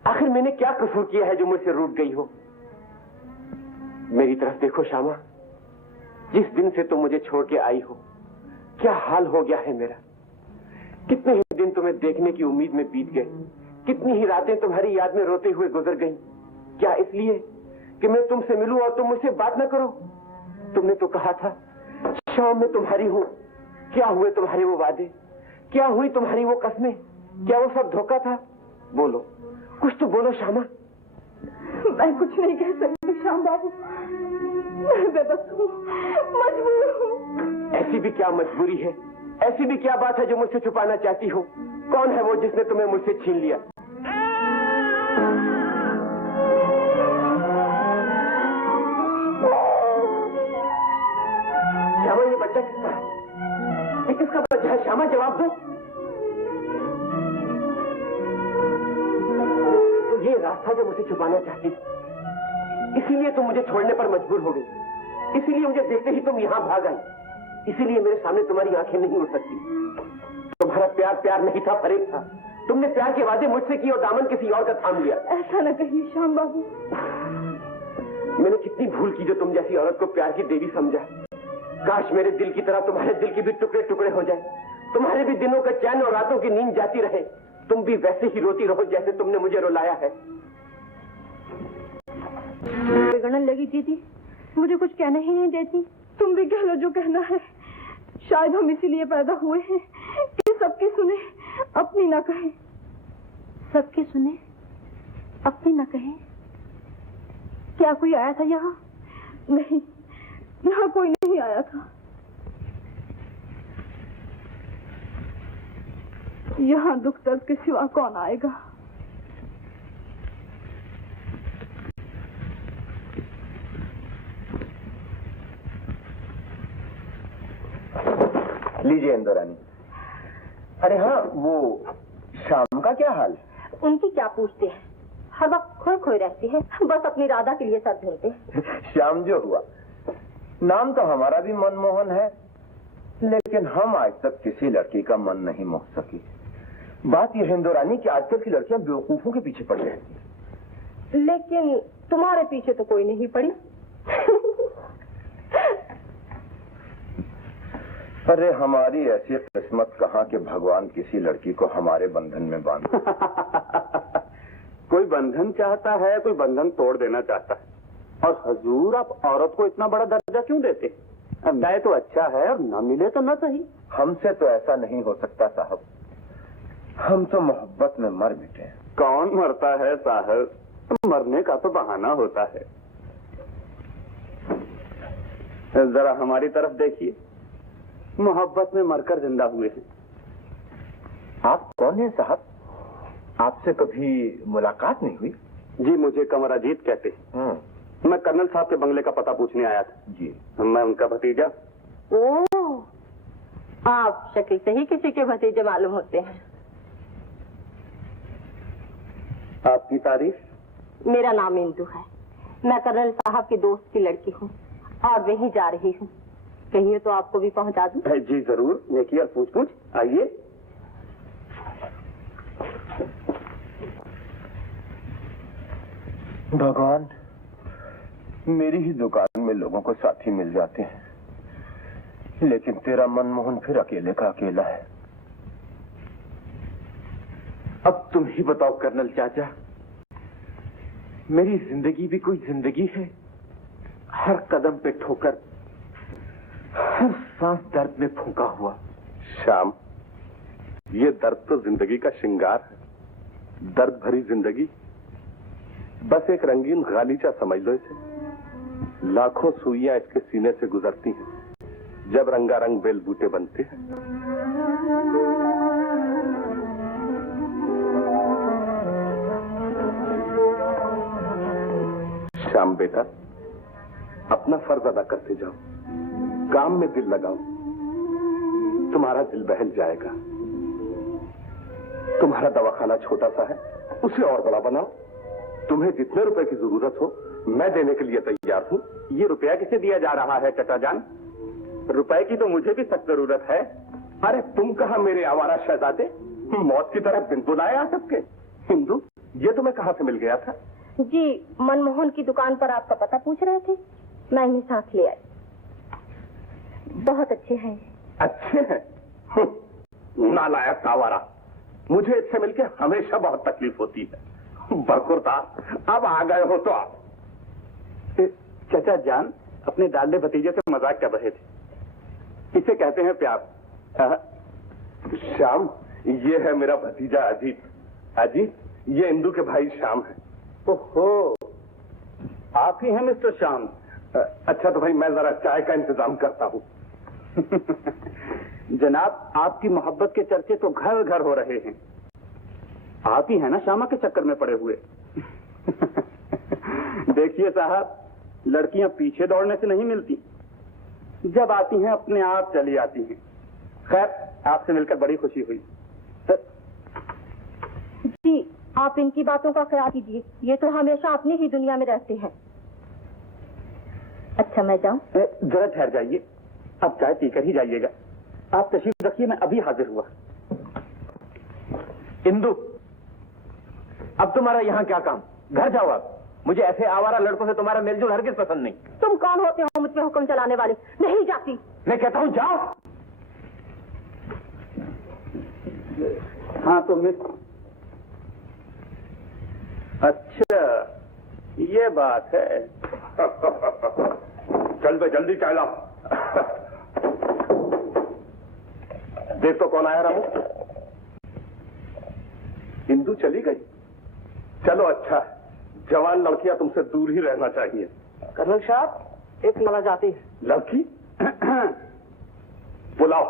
आखिर मैंने क्या कसूर किया है जो मुझसे रूठ गई हो? मेरी तरफ देखो श्यामा, जिस दिन से तुम मुझे छोड़ के आई हो क्या हाल हो गया है मेरा। कितने ही दिन तुम्हें देखने की उम्मीद में बीत गए, कितनी ही रातें तुम्हारी याद में रोते हुए गुजर गईं। क्या इसलिए कि मैं तुमसे मिलूं और तुम मुझसे बात न करो? तुमने तो कहा था शाम में तुम्हारी हूं। क्या हुए तुम्हारे वो वादे? क्या हुई तुम्हारी वो कस्में? क्या वो सब धोखा था? बोलो, कुछ तो बोलो श्यामा। मैं कुछ नहीं कह सकती श्याम बाबू, मैं बेबस हूँ, मजबूर हूँ। ऐसी भी क्या मजबूरी है? ऐसी भी क्या बात है जो मुझसे छुपाना चाहती हो? कौन है वो जिसने तुम्हें मुझसे छीन लिया? श्यामा, ये बच्चा किसका है? ये किसका बच्चा है? श्यामा, जवाब दो। तो ये रास्ता जो मुझे छुपाना चाहती थी, इसीलिए तुम मुझे छोड़ने पर मजबूर हो गई। इसीलिए मुझे देखते ही तुम यहाँ भाग आई। इसीलिए मेरे सामने तुम्हारी आंखें नहीं उड़ सकती। तुम्हारा प्यार प्यार नहीं था, फरेब था। तुमने प्यार के वादे मुझसे किए और दामन किसी और का थाम लिया। ऐसा न कहिए श्याम बाबू। मैंने कितनी भूल की जो तुम जैसी औरत को प्यार की देवी समझा। काश मेरे दिल की तरह तुम्हारे दिल के भी टुकड़े टुकड़े हो जाए, तुम्हारे भी दिनों का चैन और रातों की नींद जाती रहे, तुम भी वैसे ही रोती रहो जैसे तुमने मुझे रुलाया है। बिगड़ने लगी दीदी, मुझे कुछ कहना ही नहीं देती। तुम भी कह लो जो कहना है। शायद हम इसीलिए पैदा हुए हैं कि सबकी सुने, अपनी ना कहें। सबकी सुने, अपनी ना कहें। क्या कोई आया था यहाँ? नहीं, यहाँ कोई नहीं आया था। यहाँ दुख दर्द के सिवा कौन आएगा? लीजिए इंदुरानी। अरे हाँ, वो शाम का क्या हाल है? उनकी क्या पूछते हैं, हर वक्त खोए खोए रहती है, बस अपनी राधा के लिए सर धोते। श्याम जो हुआ, नाम तो हमारा भी मनमोहन है, लेकिन हम आज तक किसी लड़की का मन नहीं मोह सकी। बात यह है इंदुरानी कि आजकल की लड़कियां बेवकूफों के पीछे पड़ रहती हैं। लेकिन तुम्हारे पीछे तो कोई नहीं पड़ी। अरे हमारी ऐसी किस्मत कहाँ कि भगवान किसी लड़की को हमारे बंधन में बांध। कोई बंधन चाहता है, कोई बंधन तोड़ देना चाहता है। और हजूर, आप औरत को इतना बड़ा दर्जा क्यों देते? अब मिले तो अच्छा है और न मिले तो न सही। हमसे तो ऐसा नहीं हो सकता साहब, हम तो मोहब्बत में मर मिटे। कौन मरता है साहब? मरने का तो बहाना होता है। जरा हमारी तरफ देखिए, मोहब्बत में मरकर जिंदा हुए हैं। आप कौन हैं साहब? आपसे कभी मुलाकात नहीं हुई? जी, मुझे कंवर अजीत कहते हैं। मैं कर्नल साहब के बंगले का पता पूछने आया था। जी, मैं उनका भतीजा। ओह, आप शक्ल से ही किसी के भतीजे मालूम होते हैं। आपकी तारीफ? मेरा नाम इंदु है, मैं कर्नल साहब के दोस्त की लड़की हूँ और वहीं जा रही हूँ। कहिए तो आपको भी पहुँचा दूँ? जी जरूर, देखिए और पूछ आइए। भगवान, मेरी ही दुकान में लोगों को साथी मिल जाते हैं, लेकिन तेरा मनमोहन फिर अकेले का अकेला है। अब तुम ही बताओ कर्नल चाचा, मेरी जिंदगी भी कोई जिंदगी है? हर कदम पे ठोकर, हर सांस दर्द में फूंका हुआ। श्याम, ये दर्द तो जिंदगी का श्रृंगार है। दर्द भरी जिंदगी बस एक रंगीन गालीचा समझ लो इसे। लाखों सुइयां इसके सीने से गुजरती हैं जब रंगारंग बेल बूटे बनते हैं। श्याम बेटा, अपना फर्ज अदा करते जाओ, काम में दिल लगाओ, तुम्हारा दिल बहल जाएगा। तुम्हारा दवाखाना छोटा सा है, उसे और बड़ा बनाओ। तुम्हें जितने रुपए की जरूरत हो मैं देने के लिए तैयार हूँ। ये रुपया किसे दिया जा रहा है चचा जान? रुपए की तो मुझे भी सख्त जरूरत है। अरे तुम कहा मेरे आवारा शहजादे, मौत की तरह बिन बुलाए आ सबके। हिंदू, ये तुम्हें कहाँ से मिल गया था? जी, मनमोहन की दुकान पर आपका पता पूछ रहे थे, मैं इन्हें साथ ले आई। बहुत अच्छे हैं। अच्छे हैं? नालायक आवारा, मुझे इससे मिलके हमेशा बहुत तकलीफ होती है। बरखुरदार, अब आ गए हो तो आप। चचा जान अपने डाले भतीजे से मजाक कर रहे थे। इसे कहते हैं प्यार। श्याम, ये है मेरा भतीजा अजीत। अजीत, ये इंदू के भाई श्याम है। ओहो, आप ही हैं मिस्टर श्याम? अच्छा तो भाई मैं जरा चाय का इंतजाम करता हूँ। जनाब, आपकी मोहब्बत के चर्चे तो घर घर हो रहे हैं। आप ही है ना श्यामा के चक्कर में पड़े हुए? देखिए साहब, लड़कियां पीछे दौड़ने से नहीं मिलती, जब आती हैं अपने आप चली आती हैं। खैर, आपसे मिलकर बड़ी खुशी हुई। जी, आप इनकी बातों का ख्याल कीजिए, ये तो हमेशा अपनी ही दुनिया में रहते हैं। अच्छा मैं जाऊं? जरा ठहर जाइए, अब चाय पीकर ही जाइएगा। आप तशरीफ रखिए, मैं अभी हाजिर हुआ। इंदु, अब तुम्हारा यहाँ क्या काम? घर जाओ आप। मुझे ऐसे आवारा लड़कों से तुम्हारा मेलजोल हरगिज पसंद नहीं। तुम कौन होते हो मुझ पे हुक्म चलाने वाले? नहीं जाती। मैं कहता हूँ जाओ। हाँ तो मिस, अच्छा ये बात है। चल बे, जल्दी चाय लाओ। देख तो कौन आया रामू। इंदू चली गई। चलो अच्छा, जवान लड़कियां तुमसे दूर ही रहना चाहिए। कर्नल साहब, एक मला जाती है। लड़की? बुलाओ।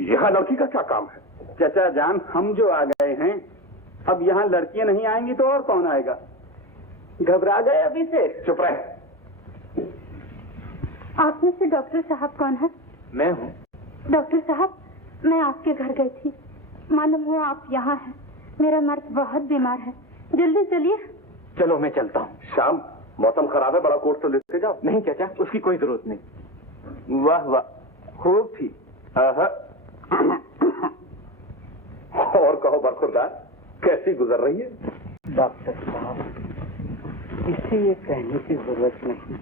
यहाँ लड़की का क्या काम है? चचा जान, हम जो आ गए हैं, अब यहाँ लड़कियां नहीं आएंगी तो और कौन आएगा? घबरा गए अभी से? चुप रहे। आप में से डॉक्टर साहब कौन है? मैं हूँ। डॉक्टर साहब, मैं आपके घर गई थी, मालूम हुआ आप यहाँ हैं। मेरा मर्द बहुत बीमार है, जल्दी चलिए। चलो मैं चलता हूँ। शाम, मौसम खराब है, बड़ा कोट तो लेते जाओ। नहीं चाचा, उसकी कोई जरूरत नहीं। वाह वाह, खूब थी। और कहो बरखुरदार, कैसी गुजर रही है? डॉक्टर साहब, इसे ये कहने की जरूरत नहीं,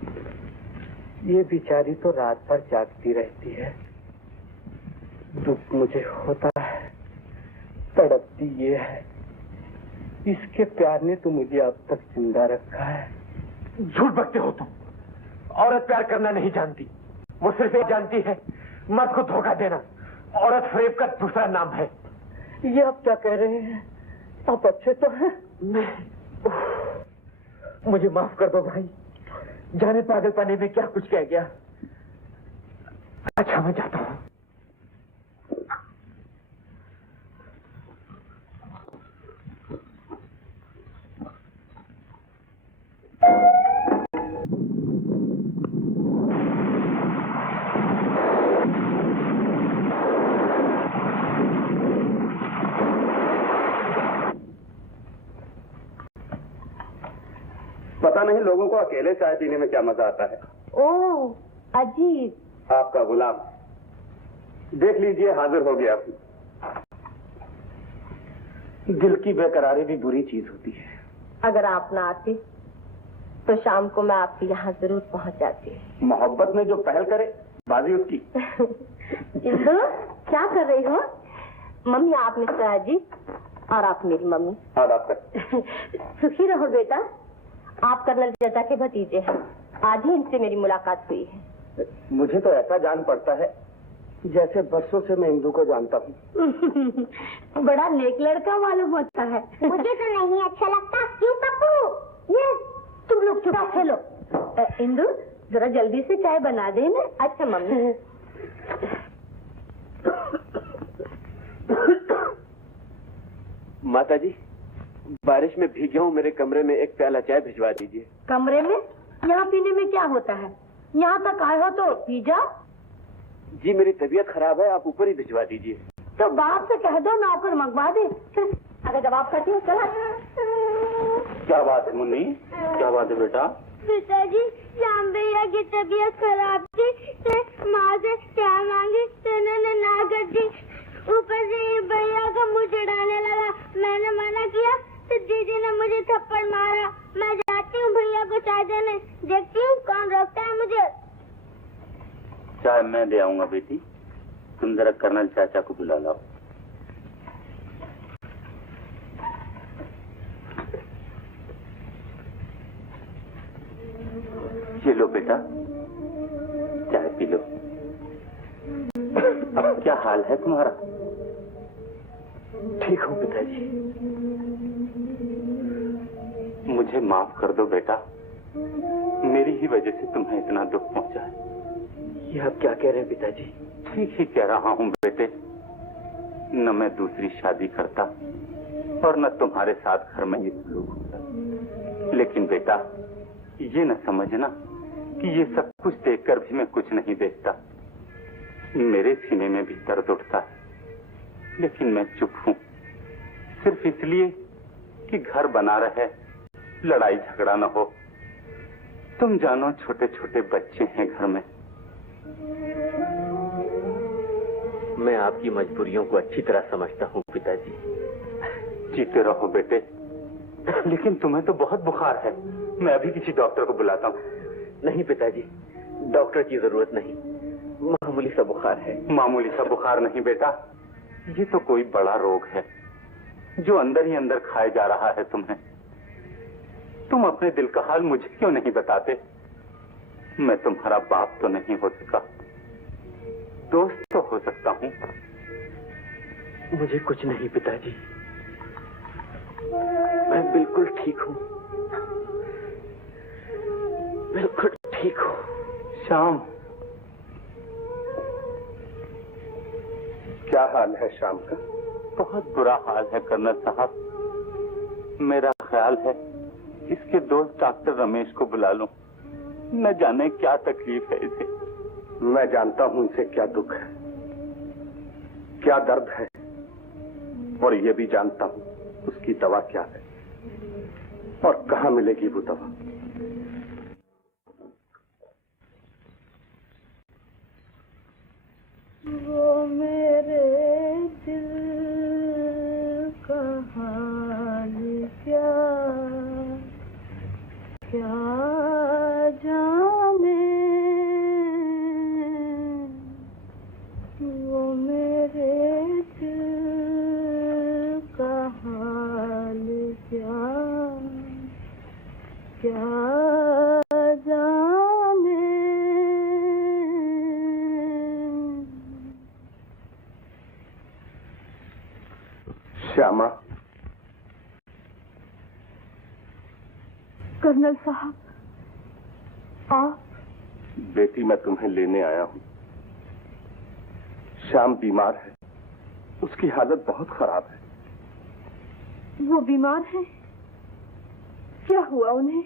ये बेचारी तो रात भर जागती रहती है। दुख मुझे होता है, तड़पती ये है। इसके प्यार ने तो मुझे अब तक जिंदा रखा है। झूठ बकते हो तुम। औरत प्यार करना नहीं जानती, वो सिर्फ ये जानती है मर्द को धोखा देना। औरत फरेब का दूसरा नाम है। ये आप क्या कह रहे हैं? आप अच्छे तो हैं? मुझे माफ कर दो भाई, जाने पागलपने में क्या कुछ कह गया। अच्छा मैं जाता हूँ। पता नहीं लोगों को अकेले चाय पीने में क्या मजा आता है। ओह अजीब। आपका गुलाम, देख लीजिए हाजिर हो गया। दिल की बेकरारी भी बुरी चीज होती है। अगर आप ना आते तो शाम को मैं आपके यहाँ जरूर पहुँच जाती। मोहब्बत में जो पहल करे बाजी उसकी। इंदु, क्या कर रही हो? मम्मी, आप मिस्टर अजीत और आप मेरी मम्मी। हाँ डॉक्टर। सुखी रहो बेटा, आप कर्नल चचा के भतीजे हैं। आज ही इनसे मेरी मुलाकात हुई है। मुझे तो ऐसा जान पड़ता है जैसे बरसों से मैं इंदू को जानता हूँ। बड़ा नेक लड़का मालूम होता है। मुझे तो नहीं अच्छा लगता। क्यों पप्पू? ये तुम लोग चुप खेलो। इंदु, जरा जल्दी से चाय बना दे ना। अच्छा मम्मी। माता जी, बारिश में भीगे हूँ, मेरे कमरे में एक प्याला चाय भिजवा दीजिए। कमरे में? यहाँ पीने में क्या होता है? यहाँ तक आए हो तो पी जाओ। जी मेरी तबीयत खराब है, आप ऊपर ही भिजवा दीजिए। तो बाप से कह दो नौकर मंगवा दे। अगर जवाब करती हो चला। क्या बात है मुन्नी, क्या बात है बेटा? पिताजी, श्याम भैया की तबीयत खराब थी, तो माँ से क्या मांगी तो उन्होंने ना कर दी। ऊपर से ये भैया का मुँह चिढ़ाने लगा, मैंने मना किया तो दीदी ने मुझे थप्पड़ मारा। मैं जाती हूँ भैया को चाय देने, देखती हूँ कौन रोकता है मुझे। चाय मैं ले आऊंगा बेटी, तुम जरा कर्नल चाचा को बुला लाओ। ये लो बेटा, चाय पी लो। अब क्या हाल है तुम्हारा? ठीक हूँ पिताजी। मुझे माफ कर दो बेटा, मेरी ही वजह से तुम्हें इतना दुख पहुंचा है। ये आप क्या कह रहे हैं पिताजी? ठीक ही कह रहा हूँ बेटे, न मैं दूसरी शादी करता और न तुम्हारे साथ घर में ये सलूक होता। लेकिन बेटा ये न समझना कि ये सब कुछ देखकर भी मैं कुछ नहीं देखता। मेरे सीने में भी दर्द उठता है, लेकिन मैं चुप हूँ, सिर्फ इसलिए कि घर बना रहे, लड़ाई झगड़ा न हो। तुम जानो छोटे छोटे बच्चे हैं घर में। मैं आपकी मजबूरियों को अच्छी तरह समझता हूँ पिताजी। जीते रहो बेटे, लेकिन तुम्हें तो बहुत बुखार है, मैं अभी किसी डॉक्टर को बुलाता हूँ। नहीं पिताजी, डॉक्टर की जरूरत नहीं, मामूली सा बुखार है। मामूली सा बुखार नहीं बेटा, ये तो कोई बड़ा रोग है जो अंदर ही अंदर खाए जा रहा है तुम्हें। तुम अपने दिल का हाल मुझे क्यों नहीं बताते? मैं तुम्हारा बाप तो नहीं हो सका, दोस्त तो हो सकता हूँ। मुझे कुछ नहीं पिताजी, मैं बिल्कुल ठीक हूँ, बिल्कुल ठीक हूँ। श्याम, क्या हाल है शाम का? बहुत बुरा हाल है कर्नल साहब। मेरा ख्याल है इसके दोस्त डॉक्टर रमेश को बुला लूं, न जाने क्या तकलीफ है इसे। मैं जानता हूँ इसे क्या दुख है, क्या दर्द है, और ये भी जानता हूँ उसकी दवा क्या है और कहाँ मिलेगी वो दवा। वो मेरे दिल का हाल क्या क्या जाने, वो मेरे दिल का हाल क्या क्या जाने। श्यामा। कर्नल साहब, आप? बेटी, मैं तुम्हें लेने आया हूँ। श्याम बीमार है, उसकी हालत बहुत खराब है। वो बीमार है? क्या हुआ उन्हें?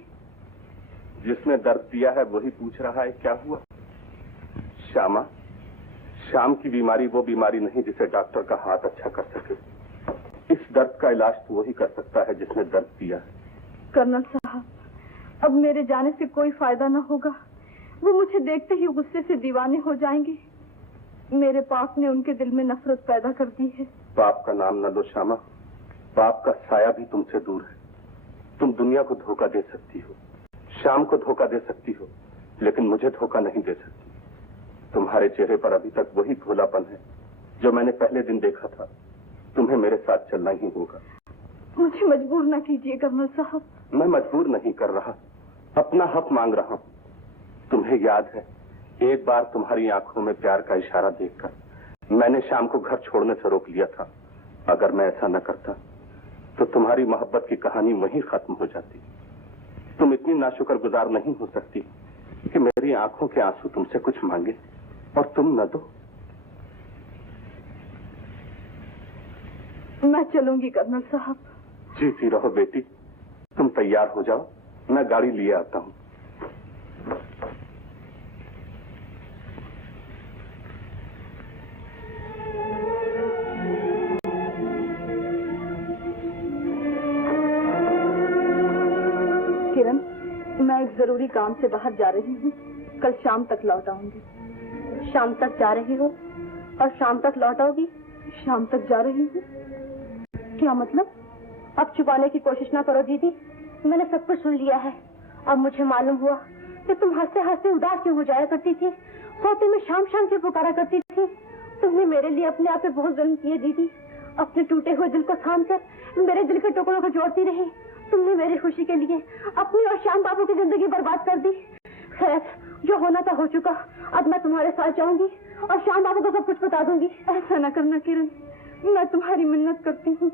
जिसने दर्द दिया है वही पूछ रहा है क्या हुआ। श्यामा, श्याम की बीमारी वो बीमारी नहीं जिसे डॉक्टर का हाथ अच्छा कर सके। इस दर्द का इलाज तो वही कर सकता है जिसने दर्द दिया है। कर्नल साहब, अब मेरे जाने से कोई फायदा न होगा। वो मुझे देखते ही गुस्से से दीवाने हो जाएंगे। मेरे पाप ने उनके दिल में नफरत पैदा कर दी है। पाप का नाम न लो श्यामा, पाप का साया भी तुमसे दूर है। तुम दुनिया को धोखा दे सकती हो, श्याम को धोखा दे सकती हो, लेकिन मुझे धोखा नहीं दे सकती। तुम्हारे चेहरे पर अभी तक वही भोलापन है जो मैंने पहले दिन देखा था। तुम्हें मेरे साथ चलना ही होगा। मुझे मजबूर न कीजिए कर्नल साहब। मैं मजबूर नहीं कर रहा, अपना हक मांग रहा हूँ। तुम्हें याद है, एक बार तुम्हारी आंखों में प्यार का इशारा देखकर मैंने श्याम को घर छोड़ने से रोक लिया था। अगर मैं ऐसा न करता तो तुम्हारी मोहब्बत की कहानी वहीं खत्म हो जाती। तुम इतनी नाशुक्रगुजार नहीं हो सकती कि मेरी आंखों के आंसू तुमसे कुछ मांगे और तुम न दो। मैं चलूंगी कर्नल साहब। जीती रहो बेटी। तुम तैयार हो जाओ, मैं गाड़ी लिए आता हूँ। किरण, मैं एक जरूरी काम से बाहर जा रही हूँ। कल शाम तक लौट आऊंगी। शाम तक जा रही हो और शाम तक लौट आओगी? शाम तक जा रही हूँ। क्या मतलब? अब छुपाने की कोशिश ना करो दीदी, मैंने सब कुछ सुन लिया है। अब मुझे मालूम हुआ कि तुम हंसते हंसते उदास क्यों हो जाया करती थी, सोते में शाम शाम क्यों पुकारा करती थी। तुमने मेरे लिए अपने आप पे बहुत जुल्म किए दीदी। अपने टूटे हुए दिल को थाम कर मेरे दिल के टुकड़ों को जोड़ती रही। तुमने मेरी खुशी के लिए अपनी और श्याम बाबू की जिंदगी बर्बाद कर दी। खैर, जो होना था हो चुका। अब मैं तुम्हारे साथ जाऊंगी और श्याम बाबू को सब कुछ बता दूंगी। ऐसा न करना किरण, मैं तुम्हारी मिन्नत करती हूँ।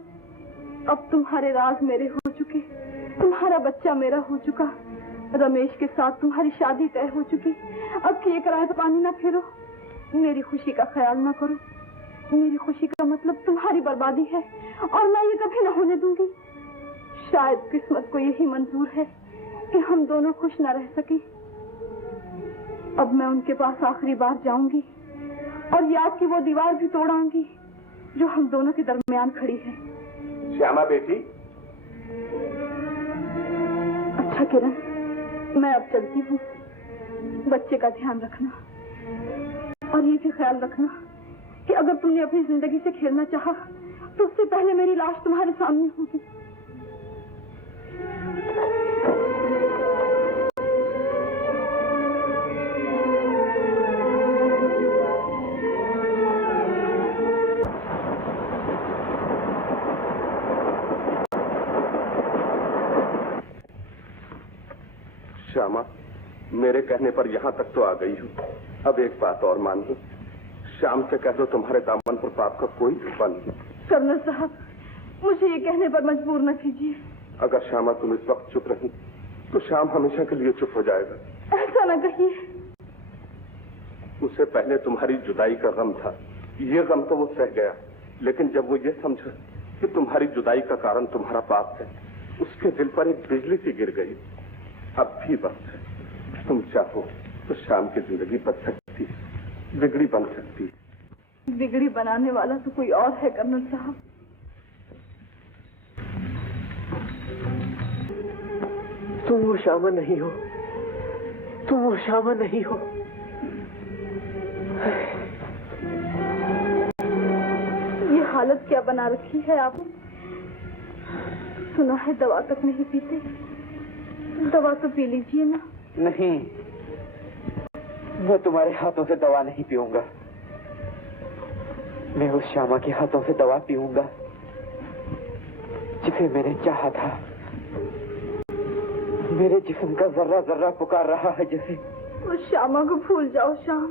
अब तुम्हारे राज मेरे हो चुके, तुम्हारा बच्चा मेरा हो चुका, रमेश के साथ तुम्हारी शादी तय हो चुकी। अब किए कराए तो पानी ना फेरो। मेरी खुशी का ख्याल ना करो। मेरी खुशी का मतलब तुम्हारी बर्बादी है और मैं ये कभी न होने दूंगी। शायद किस्मत को यही मंजूर है कि हम दोनों खुश न रह सके। अब मैं उनके पास आखिरी बार जाऊंगी और याद की वो दीवार भी तोड़ाऊंगी जो हम दोनों के दरमियान खड़ी है। श्यामा बेटी। अच्छा किरण, मैं अब चलती हूँ। बच्चे का ध्यान रखना और ये भी ख्याल रखना कि अगर तुमने अपनी जिंदगी से खेलना चाहा तो उससे पहले मेरी लाश तुम्हारे सामने होगी। श्यामा, मेरे कहने पर यहाँ तक तो आ गई हूँ। अब एक बात और मान लो, श्याम से कह दो तुम्हारे दामन पर पाप का कोई धब्बा नहीं। कर्नल साहब, मुझे ये कहने पर मजबूर न कीजिए। अगर श्यामा तुम इस वक्त चुप रही तो श्याम हमेशा के लिए चुप हो जाएगा। ऐसा न कहिए। उससे पहले तुम्हारी जुदाई का गम था, ये गम तो वो सह गया, लेकिन जब वो ये समझा कि तुम्हारी जुदाई का कारण तुम्हारा पाप है, उसके दिल पर एक बिजली सी गिर गई। अब भी वक्त है, तुम चाहो तो श्याम की जिंदगी बच सकती, बिगड़ी बन सकती। बिगड़ी बनाने वाला तो कोई और है कर्नल साहब। तुम वो श्यामा नहीं हो, तुम वो श्यामा नहीं हो। ये हालत क्या बना रखी है आपने? सुना है दवा तक नहीं पीते। दवा तो पी लीजिए ना। नहीं, मैं तुम्हारे हाथों से दवा नहीं पीऊंगा। मैं उस श्यामा के हाथों से दवा पीऊंगा जिसे मैंने चाहा था। मेरे जिस्म का जर्रा जर्रा पुकार रहा है जैसे। उस श्यामा को भूल जाओ श्याम,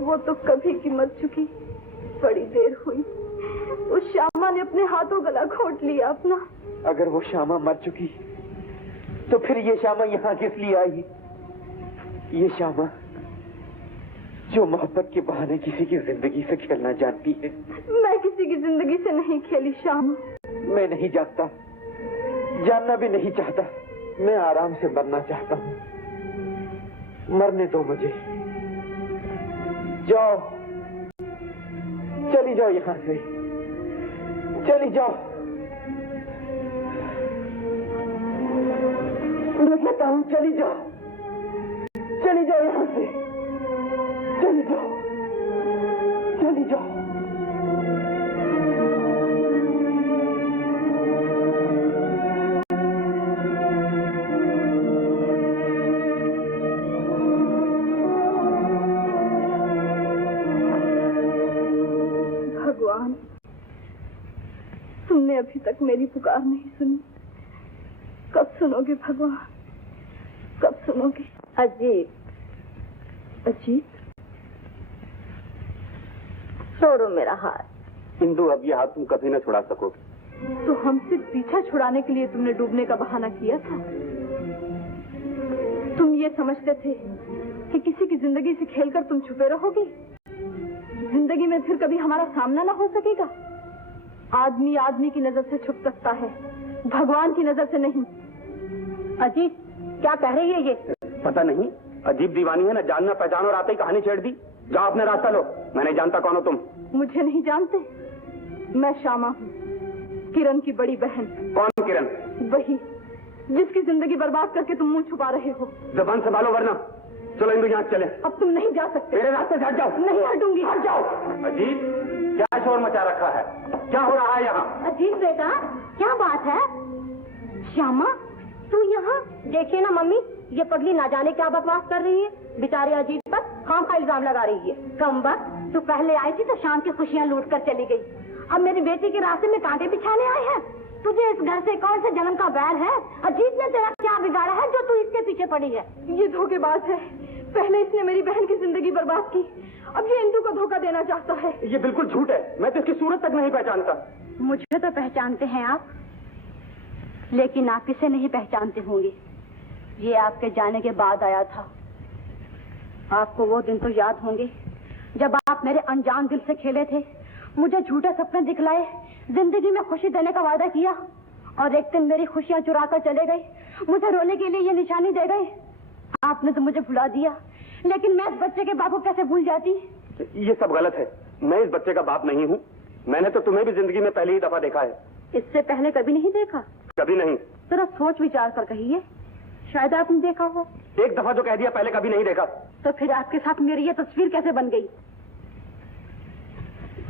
वो तो कभी की मर चुकी। बड़ी देर हुई, उस श्यामा ने अपने हाथों गला घोट लिया अपना। अगर वो श्यामा मर चुकी तो फिर ये श्यामा यहाँ किस लिए आई? ये श्यामा जो मोहब्बत के बहाने किसी की जिंदगी से खेलना जानती है। मैं किसी की जिंदगी से नहीं खेली श्यामा। मैं नहीं जानता, जानना भी नहीं चाहता। मैं आराम से मरना चाहता हूँ। मरने दो मुझे। जाओ, चली जाओ यहाँ से, चली जाओ। मैं कहता हूँ चली जाओ, चली जाओ यहाँ से, चली जाओ, चली जाओ। भगवान, तुमने अभी तक मेरी पुकार नहीं सुनी। कब सुनोगे भगवान, कब सुनोगे? अजीत, अजीत, छोड़ो मेरा हाथ। इंदु, अब ये हाथ तुम कभी न छुड़ा सकोगे। तो हमसे पीछा छुड़ाने के लिए तुमने डूबने का बहाना किया था। तुम ये समझते थे कि किसी की जिंदगी से खेलकर तुम छुपे रहोगे, जिंदगी में फिर कभी हमारा सामना ना हो सकेगा। आदमी आदमी की नजर से छुप सकता है, भगवान की नजर से नहीं। अजीत, क्या कह रही है ये? पता नहीं, अजीब दीवानी है ना, जानना पहचान और आते ही कहानी छेड़ दी। जाओ अपने रास्ता लो, मैं नहीं जानता कौन हो तुम। मुझे नहीं जानते? मैं श्यामा हूँ, किरण की बड़ी बहन। कौन किरण? वही जिसकी जिंदगी बर्बाद करके तुम मुंह छुपा रहे हो। जबान संभालो वरना। चलो इंदु यहाँ चले। अब तुम नहीं जा सकते। मेरे रास्ते से हट जाओ। नहीं हटूंगी। हट जाओ। अजीत, क्या शोर मचा रखा है? क्या हो रहा है यहाँ? अजीत बेटा, क्या बात है? श्यामा, तू यहाँ? देखिए ना मम्मी, ये पगली ना जाने क्या बकवास कर रही है। बेचारे अजीत पर खामखा इल्जाम लगा रही है। कम वक्त तू पहले आई थी तो शाम की खुशियाँ लूट कर चली गई। अब मेरी बेटी के रास्ते में कांटे बिछाने आए हैं। तुझे इस घर से कौन से जन्म का बैर है? अजीत ने तेरा क्या बिगाड़ा है जो तू इसके पीछे पड़ी है? ये धोखेबाज है। पहले इसने मेरी बहन की जिंदगी बर्बाद की, अब ये इंदु को धोखा देना चाहता है। ये बिल्कुल झूठ है। मैं तो इसकी सूरत तक नहीं पहचानता। मुझे तो पहचानते हैं आप, लेकिन आप इसे नहीं पहचानते होंगे। ये आपके जाने के बाद आया था। आपको वो दिन तो याद होंगे जब आप मेरे अनजान दिल से खेले थे, मुझे झूठे सपने दिखलाए, जिंदगी में खुशी देने का वादा किया, और एक दिन मेरी खुशियां चुरा कर चले गए। मुझे रोने के लिए ये निशानी दे गए। आपने तो मुझे भुला दिया, लेकिन मैं इस बच्चे के बाप को कैसे भूल जाती? ये सब गलत है। मैं इस बच्चे का बाप नहीं हूँ। मैंने तो तुम्हें भी जिंदगी में पहली ही दफा देखा है। इससे पहले कभी नहीं देखा? कभी नहीं। जरा सोच विचार कर कहिए, शायद आपने देखा हो। एक दफा जो कह दिया पहले कभी नहीं देखा। तो फिर आपके साथ मेरी ये तस्वीर कैसे बन गई?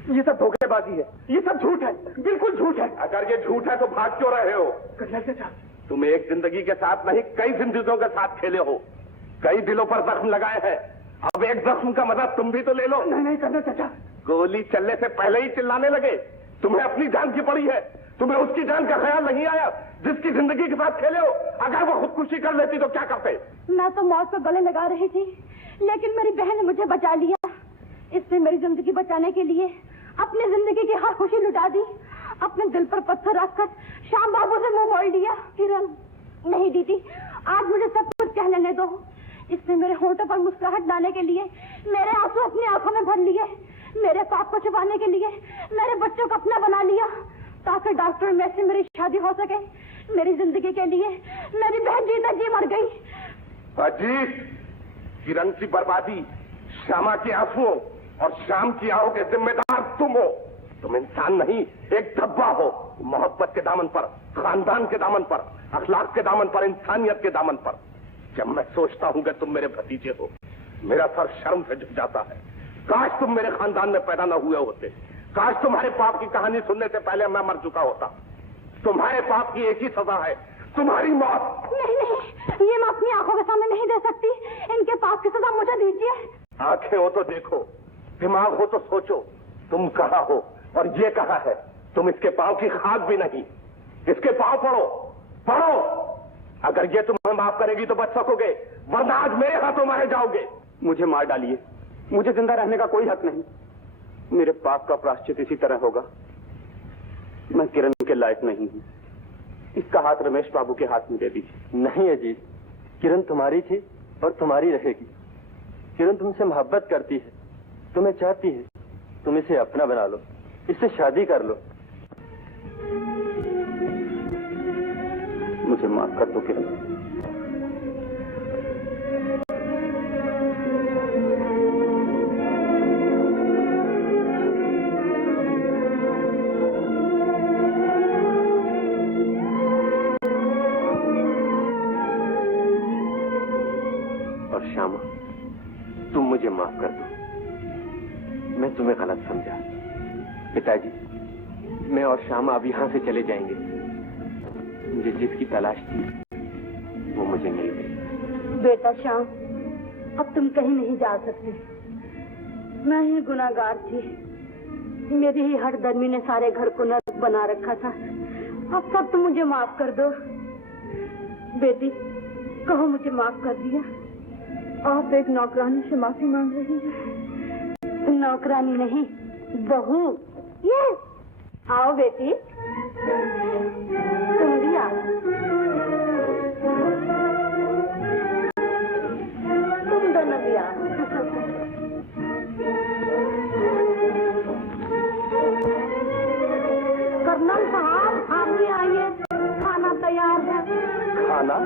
ये सब धोखेबाजी है, ये सब झूठ है, बिल्कुल झूठ है। अगर ये झूठ है तो भाग क्यों रहे हो? तुम एक जिंदगी के साथ नहीं, कई जिंदगियों के साथ खेले हो, कई दिलों पर जख्म लगाए हैं। अब एक जख्म का मदद तुम भी तो ले लो। नहीं करना चाचा। गोली चलने से पहले ही चिल्लाने लगे। तुम्हें अपनी जान की पड़ी है, तुम्हें उसकी जान का ख्याल नहीं आया जिसकी जिंदगी के साथ खेले हो। अगर वो खुदकुशी कर लेती तो क्या करते? मैं तो मौत को गले लगा रही थी, लेकिन मेरी बहन ने मुझे बचा लिया। इसने मेरी जिंदगी बचाने के लिए अपनी जिंदगी की हर खुशी लुटा दी। अपने दिल पर पत्थर रखकर श्याम बाबू से मुंह मोड़ लिया। किरण, नहीं दीदी, आज मुझे सब कुछ कह लेने दो। इसने मेरे होठों पर मुस्कुराहट लाने के लिए मेरे आंसू अपनी आंखों में भर लिए। मेरे पाप को छुपाने के लिए मेरे बच्चों को अपना बना लिया, ताकि डॉक्टर में से मेरी शादी हो सके। मेरी जिंदगी के लिए मेरी बहन जीता जी मर गई। अजीत, किरण की बर्बादी, श्यामा के आंसुओं और शाम की आओ के जिम्मेदार तुम हो। तुम इंसान नहीं, एक धब्बा हो। मोहब्बत के दामन पर, खानदान के दामन पर, अखलाक के दामन पर, इंसानियत के दामन पर। जब मैं सोचता हूँ कि तुम मेरे भतीजे हो, मेरा सर शर्म से झुक जाता है। काश तुम मेरे खानदान में पैदा न हुए होते। काश तुम्हारे पाप की कहानी सुनने से पहले मैं मर चुका होता। तुम्हारे पाप की एक ही सजा है, तुम्हारी मौत। नहीं नहीं, ये मैं अपनी आंखों के सामने नहीं दे सकती। इनके पाप की सजा मुझे दीजिए। आंखें हो तो देखो, दिमाग हो तो सोचो। तुम कहाँ हो और ये कहाँ है? तुम इसके पांव की खाक भी नहीं। इसके पांव पड़ो, पड़ो। अगर ये तुम्हें माफ करेगी तो बच सकोगे, वरना आज मेरे हाथों मारे जाओगे। मुझे मार डालिए, मुझे जिंदा रहने का कोई हक नहीं। मेरे पाप का प्रायश्चित इसी तरह होगा। मैं किरण के लायक नहीं हूँ। इसका हाथ रमेश बाबू के हाथ में दे दीजिए। नहीं अजीत, किरण तुम्हारी थी और तुम्हारी रहेगी। किरण तुमसे मोहब्बत करती है, तुम्हें चाहती है। तुम इसे अपना बना लो, इससे शादी कर लो। मुझे माफ कर दो किरण। और श्यामा, तुम मुझे माफ कर दो। मैं तुम्हें गलत समझा। पिताजी, मैं और श्यामा अब यहाँ से चले जाएंगे। मुझे जिसकी तलाश थी वो मुझे मिल गई। बेटा श्याम, अब तुम कहीं नहीं जा सकते। मैं ही गुनाहगार थी। मेरी ही हठधर्मी ने सारे घर को नर्क बना रखा था। अब सब तुम मुझे माफ कर दो। बेटी, कहो मुझे माफ कर दिया। आप एक नौकरानी से माफी मांग रही हैं। नौकरानी नहीं, बहू। ये आओ बेटी, तुम भी आओ। तुम दोनों भी आओ। कर्नल साहब, आप भी आइए। खाना